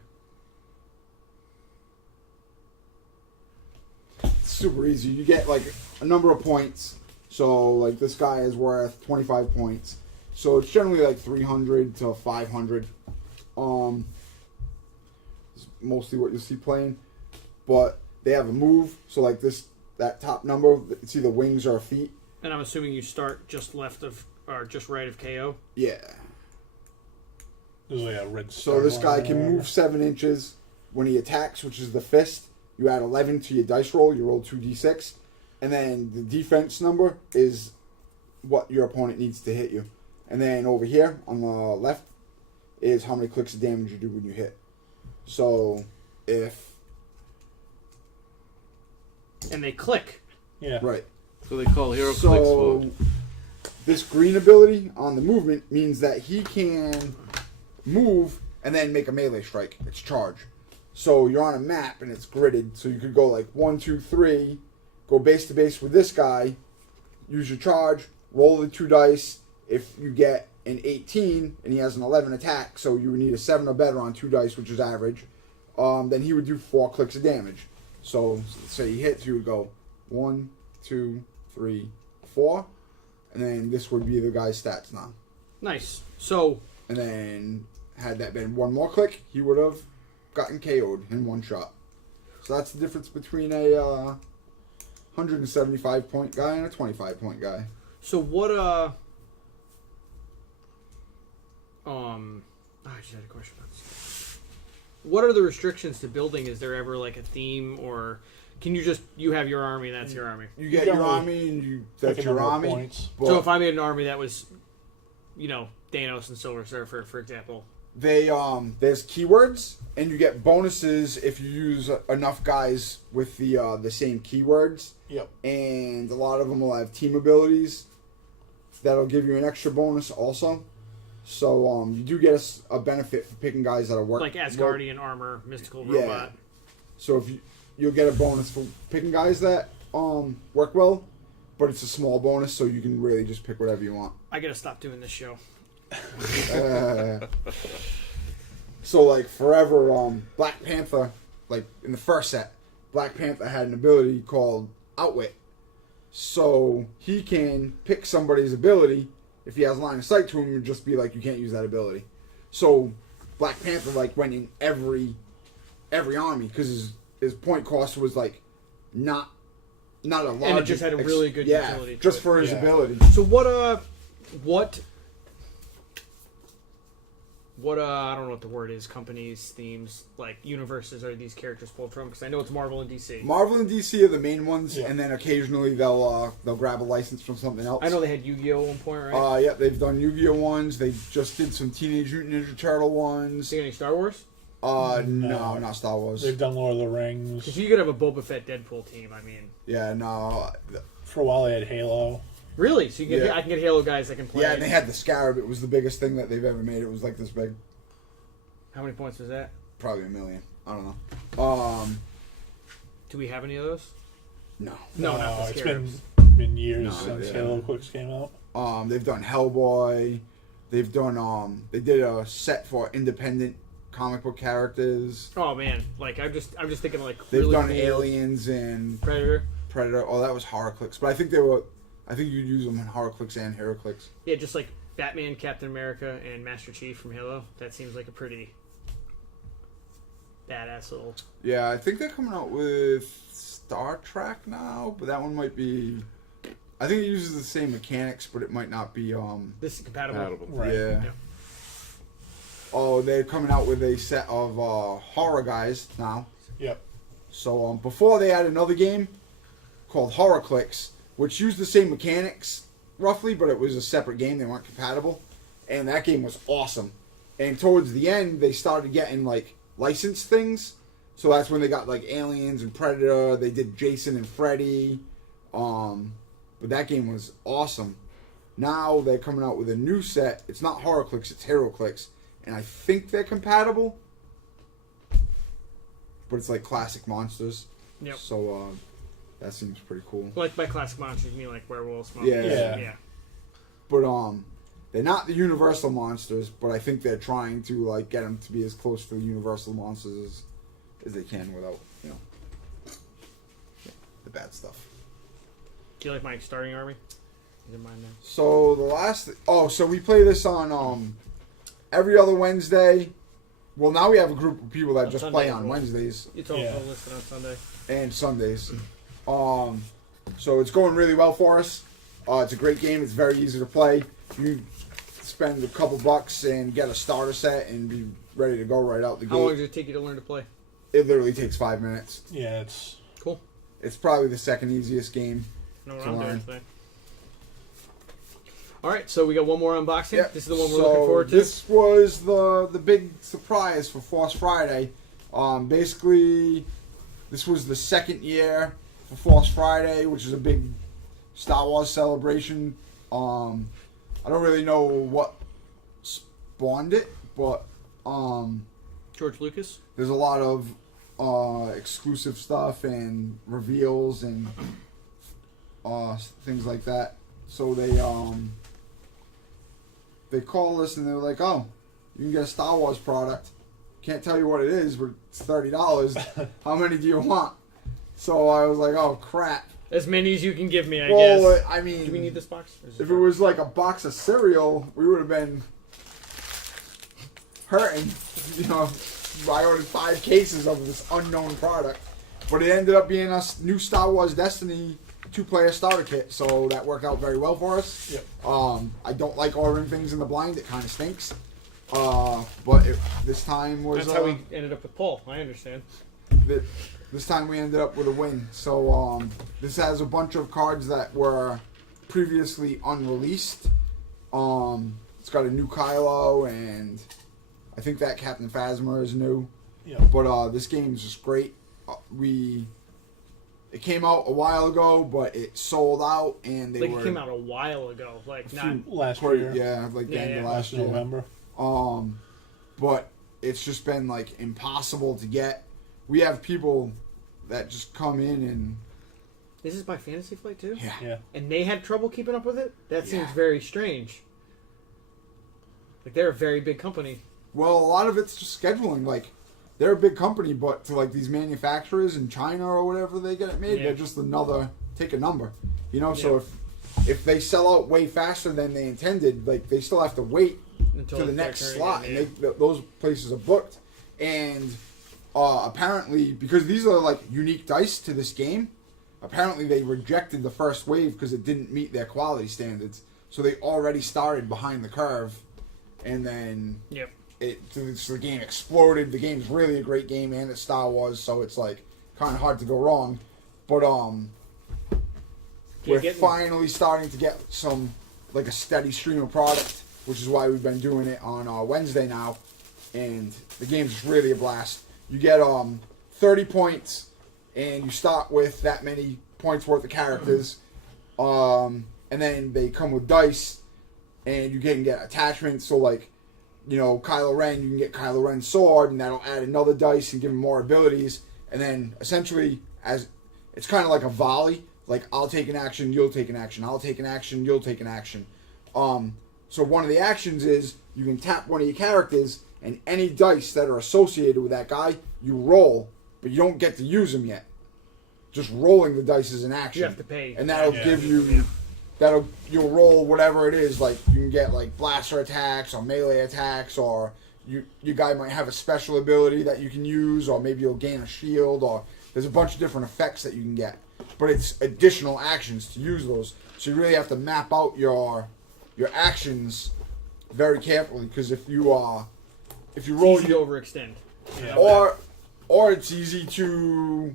It's super easy. You get like a number of points. So like this guy is worth 25 points. So it's generally like 300 to 500. Is mostly what you'll see playing. But they have a move. So like that top number, it's either wings or feet. And I'm assuming you start just left of or just right of KO. Yeah. There's like a red So star this guy line can there. move 7 inches. When he attacks, which is the fist, you add 11 to your dice roll. You roll 2d6. And then the defense number is what your opponent needs to hit you. And then over here on the left is how many clicks of damage you do when you hit. So if... And they click. Yeah. Right. So they call Heroclix So this green ability on the movement means that he can move and then make a melee strike. It's charge. So you're on a map and it's gridded. So you could go like 1, 2, 3, go base to base with this guy, use your charge, roll the 2 dice. If you get an 18 and he has an 11 attack, so you would need a 7 or better on 2 dice, which is average, then he would do 4 clicks of damage. So say he hits, you would go 1, 2, 3, 4, and then this would be the guy's stats now. Nice. So, and then had that been 1 more click, he would have gotten KO'd in 1 shot. So that's the difference between a 175 point guy and a 25 point guy. so what? I just had a question. What are the restrictions to building? Is there ever like a theme, or can you have your army and that's your army? You get your army and that's Like a your number of army. points. So if I made an army that was, Thanos and Silver Surfer, for example. They there's keywords and you get bonuses if you use enough guys with the same keywords. Yep. And a lot of them will have team abilities that'll give you an extra bonus also. So you do get a benefit for picking guys that are Like Asgardian armor, mystical Yeah. robot. So if you'll get a bonus for picking guys that work well, but it's a small bonus, so you can really just pick whatever you want. I gotta stop doing this show. So like forever, Black Panther, like in the first set, Black Panther had an ability called Outwit. So he can pick somebody's ability. If he has line of sight to him, and just be like, you can't use that ability. So Black Panther like went in every army because his point cost was like not a large. And it just had a really good utility to just it. for his Yeah. ability. So what I don't know what the word is, companies, themes, like universes are these characters pulled from? Because I know it's Marvel and DC. Marvel and DC are the main ones, Yeah. and then occasionally they'll grab a license from something else. I know they had Yu-Gi-Oh! At one point, right? Yeah, they've done Yu-Gi-Oh ones. They just did some Teenage Mutant Ninja Turtle ones. See any Star Wars? No, not Star Wars. They've done Lord of the Rings. Because you could have a Boba Fett Deadpool team, I mean. Yeah, no. For a while they had Halo. Really? So you can Yeah. I can get Halo guys that can play. Yeah, and they had the Scarab. It was the biggest thing that they've ever made. It was like this big. How many points was that? Probably 1 million. I don't know. Do we have any of those? No. No, not the It's Scarabs. been years No, since yeah. Halo Quicks came out. They've done Hellboy. They've done they did a set for independent comic book characters. Oh man, like I'm just thinking like They've really done cool Aliens and Predator. Predator. Oh, that was Heroclix. But I think you'd use them in Heroclix and Heroclix. Yeah, just like Batman, Captain America, and Master Chief from Halo. That seems like a pretty badass little. Yeah, I think they're coming out with Star Trek now, but that one might be. I think it uses the same mechanics, but it might not be. This is compatible. Compatible. Right. Yeah. Yeah. Oh, they're coming out with a set of horror guys now. Yep. So before they had another game called Heroclix, which used the same mechanics roughly, but it was a separate game. They weren't compatible, and that game was awesome. And towards the end, they started getting like licensed things. So that's when they got like Aliens and Predator. They did Jason and Freddy. But that game was awesome. Now they're coming out with a new set. It's not Heroclix, it's Heroclix. And I think they're compatible. But it's like classic monsters. Yep. So that seems pretty cool. Like by classic monsters, you mean like werewolves, monsters? Yeah. Yeah. But they're not the Universal monsters, but I think they're trying to like get them to be as close to the Universal monsters as they can without, the bad stuff. Do you like my starting army? Is it mine now? So the last so we play this on every other Wednesday. Well, now we have a group of people that On just Sunday play as on well. Wednesdays It's all Yeah. listed on Sunday. and Sundays. So it's going really well for us. It's a great game. It's very easy to play. You spend a couple bucks and get a starter set and be ready to go right out the How long gate. does it take you to learn to play? It literally takes 5 minutes. Yeah, it's Cool. It's probably the second easiest game. Know what to I'm doing learn. today. All right, so we got one more unboxing. Yep. This is the one we're So looking forward to. This was the big surprise for Force Friday. Basically, this was the second year for Force Friday, which is a big Star Wars celebration. I don't really know what spawned it, but George Lucas. there's a lot of exclusive stuff and reveals and things like that. So they called us and they were like, "Oh, you can get a Star Wars product. Can't tell you what it is, but it's $30. How many do you want?" So I was like, "Oh crap." As many as you can give me, I Well, guess. I mean, Do we need this box? Or is if it was like a box of cereal, we would have been hurting. You know, I ordered 5 cases of this unknown product, but it ended up being a new Star Wars Destiny 2-player starter kit, so that worked out very well for us. Yep. I don't like ordering things in the blind; it kind of stinks. But this time was That's how we ended up with Paul. I understand. this time we ended up with a win. So this has a bunch of cards that were previously unreleased. It's got a new Kylo, and I think that Captain Phasma is new. Yeah. But this game is just great. It came out a while ago, but it sold out, and Like it came out a while ago. Like not. Last year. Yeah, like the end of last year. November. But it's just been like impossible to get. We have people that just come in and This is by Fantasy Flight too. Yeah. And they had trouble keeping up with it. That seems Yeah. very strange. Like they're a very big company. well, a lot of it's just scheduling. Like they're a big company, but to like these manufacturers in China or whatever they get it made, Yeah. they're just take a number. You know, so if they sell out way faster than they intended, like they still have to wait Until to the it's next their turn slot, again, and those places are booked. And apparently, because these are like unique dice to this game, apparently they rejected the first wave because it didn't meet their quality standards. So they already started behind the curve, and then Yep. the game exploded. The game's really a great game, and it's Star Wars, so it's like kind of hard to go wrong. But we're finally starting to get like a steady stream of product, which is why we've been doing it on Wednesday now, and the game's just really a blast. You get 30 points, and you start with that many points worth of characters, and then they come with dice, and you can get attachments. So like, you know, Kylo Ren, you can get Kylo Ren's sword, and that'll add another dice and give him more abilities. And then essentially, as it's kind of like a volley. Like, I'll take an action, you'll take an action. I'll take an action, you'll take an action. So one of the actions is you can tap one of your characters, and any dice that are associated with that guy, you roll, but you don't get to use them yet. Just rolling the dice is an action. You have to pay. And that'll give you... You'll roll whatever it is. Like, you can get, like, blaster attacks or melee attacks, or your guy might have a special ability that you can use, or maybe you'll gain a shield, or there's a bunch of different effects that you can get. But it's additional actions to use those. So you really have to map out your actions very carefully, because if you roll, Easy to overextend. Yeah. or it's easy to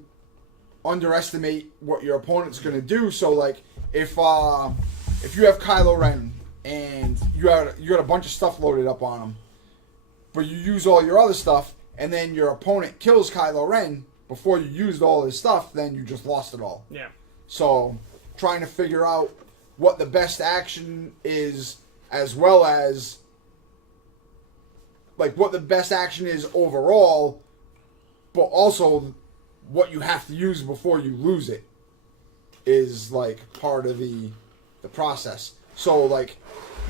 underestimate what your opponent's going to do. So like if you have Kylo Ren and you got a bunch of stuff loaded up on him, but you use all your other stuff, and then your opponent kills Kylo Ren before you used all his stuff, then you just lost it all. Yeah. So, trying to figure out what the best action is, as well as, like, what the best action is overall, but also what you have to use before you lose it, is, like, part of the process. So, like,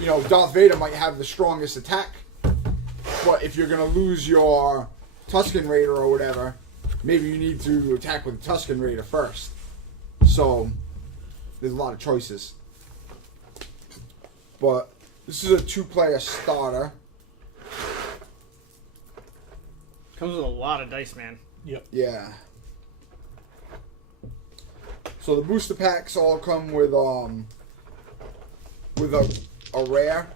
you know, Darth Vader might have the strongest attack, but if you're going to lose your Tusken Raider or whatever, maybe you need to attack with the Tusken Raider first. So, there's a lot of choices. But, this is a 2-player starter. Comes with a lot of dice, man. Yep. Yeah. So, the booster packs all come with a rare.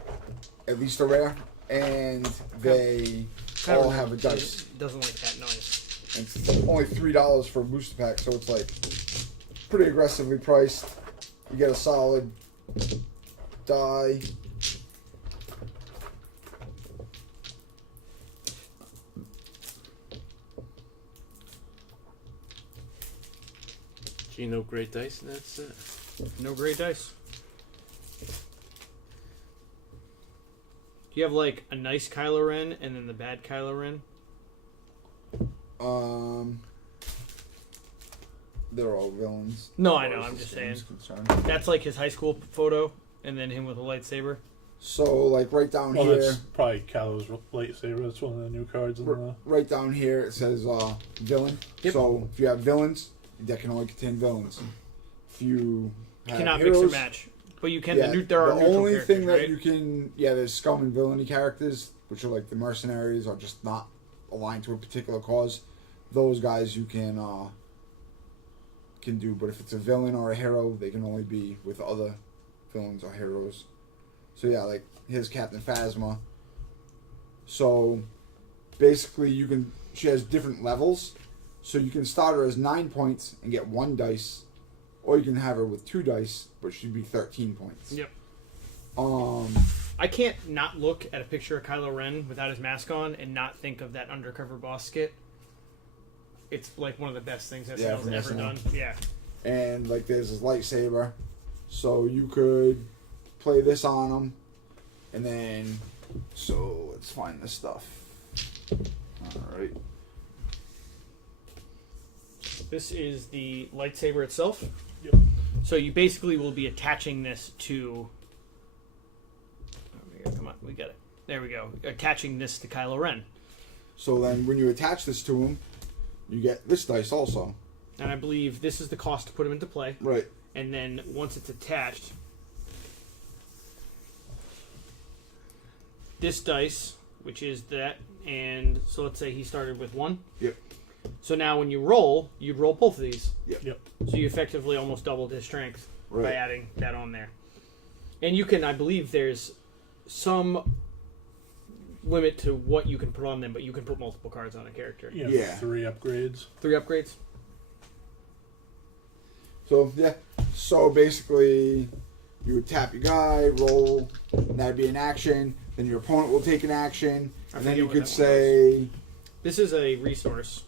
At least a rare. And they all have a dice. Doesn't like that noise. And it's only $3 for a booster pack, so it's like pretty aggressively priced. You get a solid die. No great dice, and that's it. No great dice. Do you have like a nice Kylo Ren and then the bad Kylo Ren? they're all villains. No, as I know. far as I'm this just saying. game's concerned. That's like his high school photo, and then him with a lightsaber. So, like, right down Well, here, that's probably Kylo's lightsaber. That's one of the new cards in the. right down here, it says villain. Yep. So, if you have villains, your deck can only contain villains. If you You have cannot heroes, mix or match, but you can. Yeah, There are the neutral only characters, thing that right? you can, there's scum and villainy characters, which are like the mercenaries, are just not aligned to a particular cause. Those guys you can do, but if it's a villain or a hero, they can only be with other villains or heroes. So yeah, like here's Captain Phasma. So basically, she has different levels, so you can start her as 9 points and get 1 dice, or you can have her with 2 dice, but she'd be 13 points. Yep. Um, I can't not look at a picture of Kylo Ren without his mask on and not think of that undercover boss skit. It's like one of the best things SNL's from ever SNL. done. Yeah. and like there's his lightsaber, so you could play this on him, and then let's find this stuff. All right. This is the lightsaber itself. Yep. So you basically will be attaching this to. Come on, we got it. There we go. Attaching this to Kylo Ren. So then, when you attach this to him, you get this dice also. And I believe this is the cost to put him into play. Right. And then once it's attached, this dice, which is that, and so let's say he started with 1. Yep. So now when you roll, you'd roll both of these. Yep. So you effectively almost doubled his strength by Right. adding that on there. And you can, I believe there's some limit to what you can put on them, but you can put multiple cards on a character. Yeah. 3 upgrades. 3 upgrades. So yeah. So basically, you would tap your guy, roll, and that'd be an action. Then your opponent will take an action, I and then forget you what could that one say, This is a resource.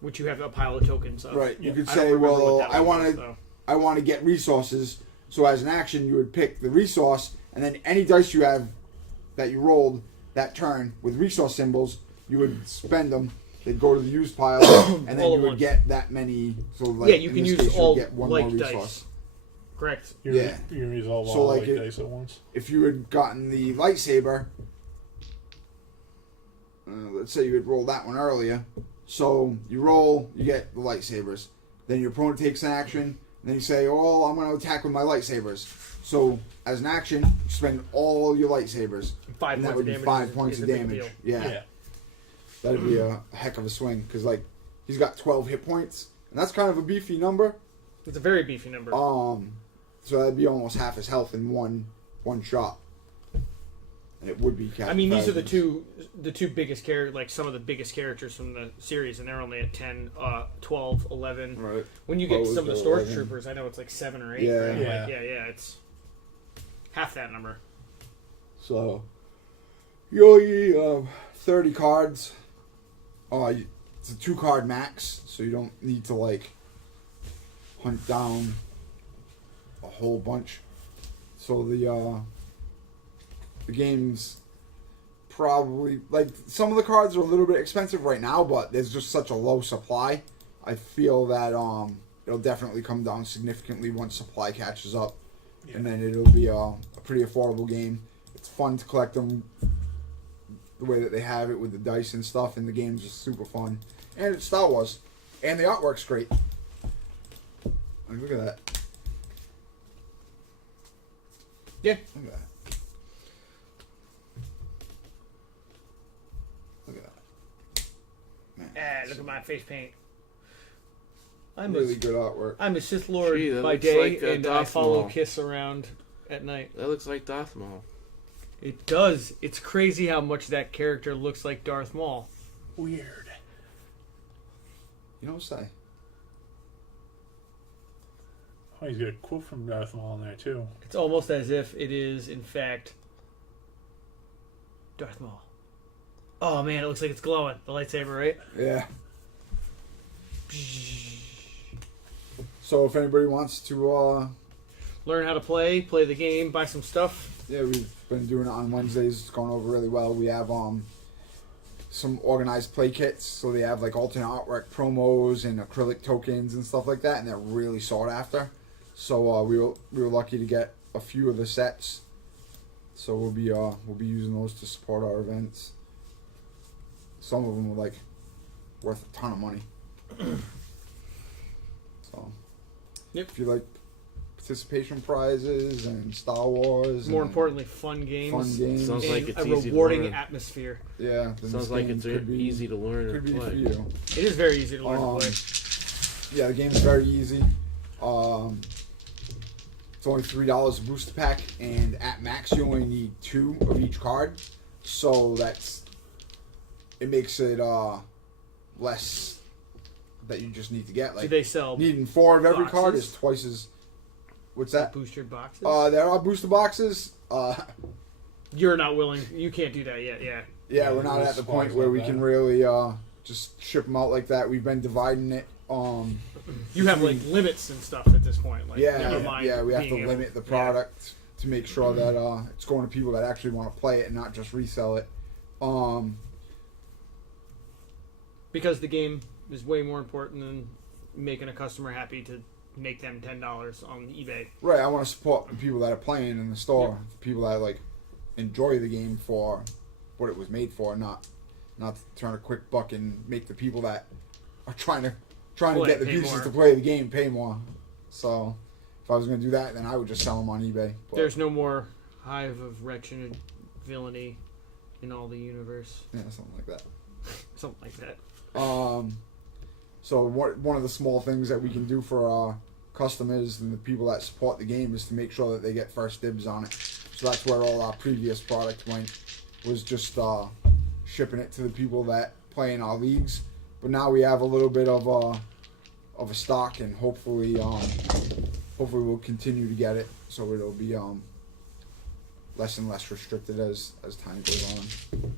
Which you have a pile of tokens of. right. Yeah. You could I don't say, remember well, what that I one was, want to. though. I want to get resources. So as an action, you would pick the resource, and then any dice you have that you rolled that turn with resource symbols, you would spend them. They'd go to the used pile, and then All you at would once. get that many. So like, Yeah, you in can this use case, you would all get one like more dice. resource. Correct. Yeah. You resolve So, all like, like it- dice at once. If you had gotten the lightsaber, let's say you had rolled that one earlier. So you roll, you get the lightsabers. Then your opponent takes an action. And then you say, "Oh, I'm going to attack with my lightsabers." So as an action, you spend all your lightsabers, 5 and that points would of be damage. 5 is- points is of a big damage. deal. Yeah, that'd be a heck of a swing because like he's got 12 hit points, and that's kind of a beefy number. It's a very beefy number. So that'd be almost half his health in one shot, and it would be. I mean, these are the Phasma's. two biggest characters, like some of the biggest characters from the series, and they're only at 10, 12, 11. Right. When you get to Opposed some of the to storage 11. troopers, I know it's like 7 or 8. Yeah. Right? Yeah. Like, yeah, it's half that number. So you only 30 cards. It's a 2-card max, so you don't need to like hunt down a whole bunch. So the game's probably like some of the cards are a little bit expensive right now, but there's just such a low supply. I feel that it'll definitely come down significantly once supply catches up, and then it'll be a pretty affordable game. It's fun to collect them the way that they have it with the dice and stuff, and the game's just super fun. And it's Star Wars, and the artwork's great. Like, look at that. Yeah. Look at that. Look at that. Man, Look at my face paint. I'm really a, good artwork. I'm a Sith Lord Gee, that by looks day, like, and I Darth follow Maul. Kiss around at night. That looks like Darth Maul. It does. It's crazy how much that character looks like Darth Maul. Weird. You don't say. Oh, he's got a quote from Darth Maul in there too. It's almost as if it is, in fact, Darth Maul. Oh man, it looks like it's glowing. The lightsaber, right? Yeah. So if anybody wants to, Learn how to play the game, buy some stuff. yeah, we've been doing it on Wednesdays. It's going over really well. We have some organized play kits. So they have like alternate artwork promos and acrylic tokens and stuff like that, and they're really sought after. So we were lucky to get a few of the sets. So we'll be using those to support our events. Some of them are like worth a ton of money. So, Yep. If you like participation prizes and Star Wars, More and importantly, fun games. Sounds And like it's a easy to rewarding learn. atmosphere. yeah, then Sounds this like game it's could be, easy to learn could and be for play. you. It is very easy to learn to play. Yeah, the game's very easy. It's only $3 a booster pack, and at max you only need 2 of each card. So it makes it less that you just need to get. Do Like they sell needing 4 of every card boxes? is twice as. What's that? booster boxes? There are booster boxes. You're not willing. You can't do that yet. Yeah. Yeah, we're not at the point where we can really just ship them out like that. We've been dividing it. You have like limits and stuff at this point. Like, Yeah, never mind we have being to able- limit the product to make sure that it's going to people that actually want to play it and not just resell it. Because the game is way more important than making a customer happy to make them $10 on eBay. Right, I want to support the people that are playing in the store, the people that like enjoy the game for what it was made for, not to turn a quick buck and make the people that are trying to get the pay pieces more. to play the game pay more. So if I was going to do that, then I would just sell them on eBay. But, There's no more hive of wretched and villainy in all the universe. yeah, something like that. Something like that. So one of the small things that we can do for our customers and the people that support the game is to make sure that they get first dibs on it. So that's where all our previous product went, was just shipping it to the people that play in our leagues. But now we have a little bit of a stock, and hopefully we'll continue to get it, so it'll be less and less restricted as time goes on.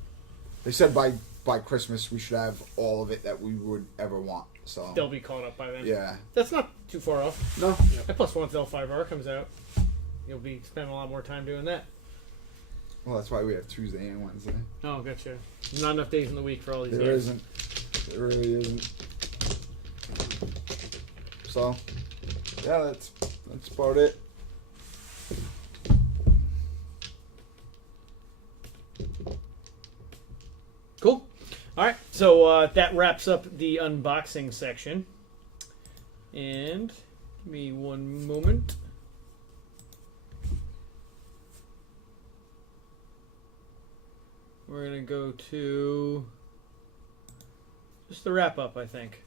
They said by Christmas we should have all of it that we would ever want. So They'll be caught up by then. yeah, That's not too far off. no, And plus, once L5R comes out, you'll be spending a lot more time doing that. well that's why we have Tuesday and Wednesday. Oh, gotcha. There's not enough days in the week for all these There games. isn't. There really isn't. So yeah, that's about it. Cool. All right, so that wraps up the unboxing section. And give me one moment. We're going to go to just the wrap up, I think.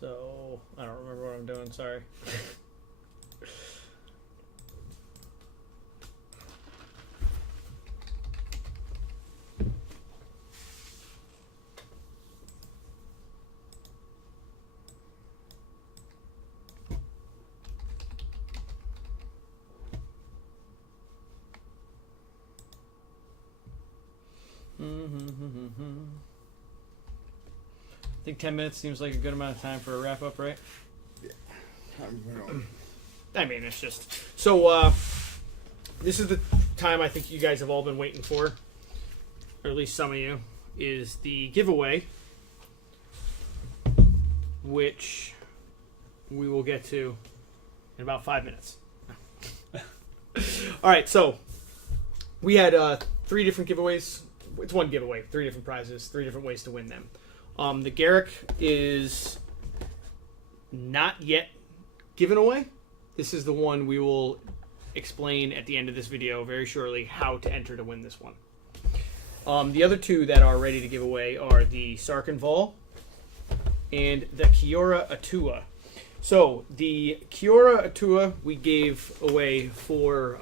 So, I don't remember what I'm doing, sorry. I think 10 minutes seems like a good amount of time for a wrap up, right? I mean, it's just so. This is the time I think you guys have all been waiting for, or at least some of you, is the giveaway, which we will get to in about 5 minutes. All right, so we had 3 different giveaways. It's one giveaway, 3 different prizes, 3 different ways to win them. The Derrick is not yet given away. This is the one we will explain at the end of this video very shortly how to enter to win this one. The other 2 that are ready to give away are the Sarkinval and the Kiora Atua. So the Kiora Atua we gave away for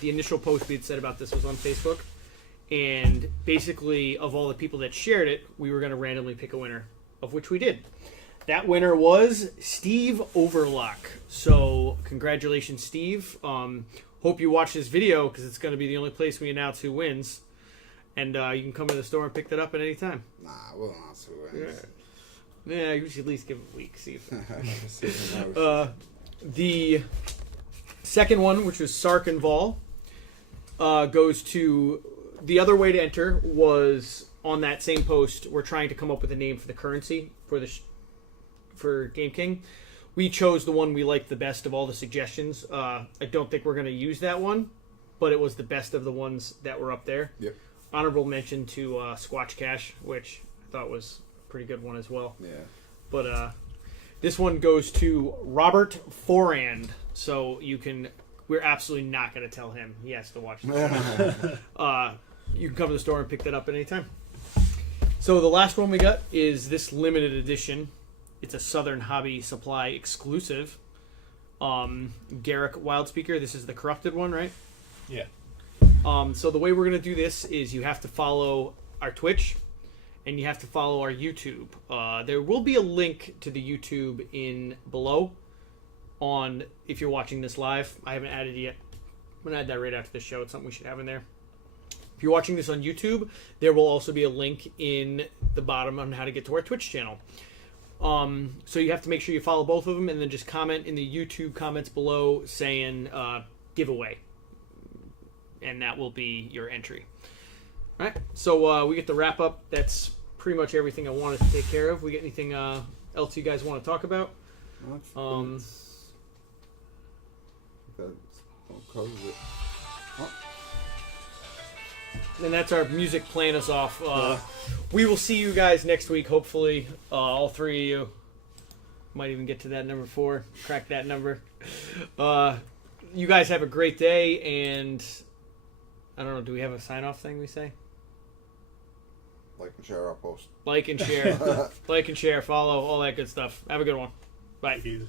the initial post we had said about this was on Facebook. And basically, of all the people that shared it, we were going to randomly pick a winner, of which we did. That winner was Steve Overlock. So, congratulations, Steve. Hope you watch this video, because it's going to be the only place we announce who wins. And you can come to the store and pick that up at any time. Nah, we'll not see who wins. Yeah, you should at least give it a week. See if See who knows. the second one, which was Sarkinval, goes to the other way to enter was on that same post. We're trying to come up with a name for the currency for for Game King. We chose the one we liked the best of all the suggestions. I don't think we're going to use that one, but it was the best of the ones that were up there. Yep. Honorable mention to Squatch Cash, which I thought was a pretty good one as well. Yeah. But this one goes to Robert Forand. So we're absolutely not going to tell him he has to watch this. You can come to the store and pick that up at any time. So the last one we got is this limited edition. It's a Southern Hobby Supply exclusive. Derrick Wildspeaker. This is the corrupted one, right? Yeah. So the way we're going to do this is you have to follow our Twitch and you have to follow our YouTube. There will be a link to the YouTube in below on if you're watching this live. I haven't added it yet. I'm going to add that right after the show. It's something we should have in there. If you're watching this on YouTube, there will also be a link in the bottom on how to get to our Twitch channel. So you have to make sure you follow both of them and then just comment in the YouTube comments below saying giveaway. And that will be your entry. All right, so we get the wrap up. That's pretty much everything I wanted to take care of. We get anything else you guys want to talk about? That covers it. Oh. And that's our music playing us off. We will see you guys next week, hopefully. All three of you. Might even get to that number 4. Crack that number. You guys have a great day, and I don't know, do we have a sign-off thing we say? Like and share our post. Like and share. Like and share, follow, all that good stuff. Have a good one. Bye. He's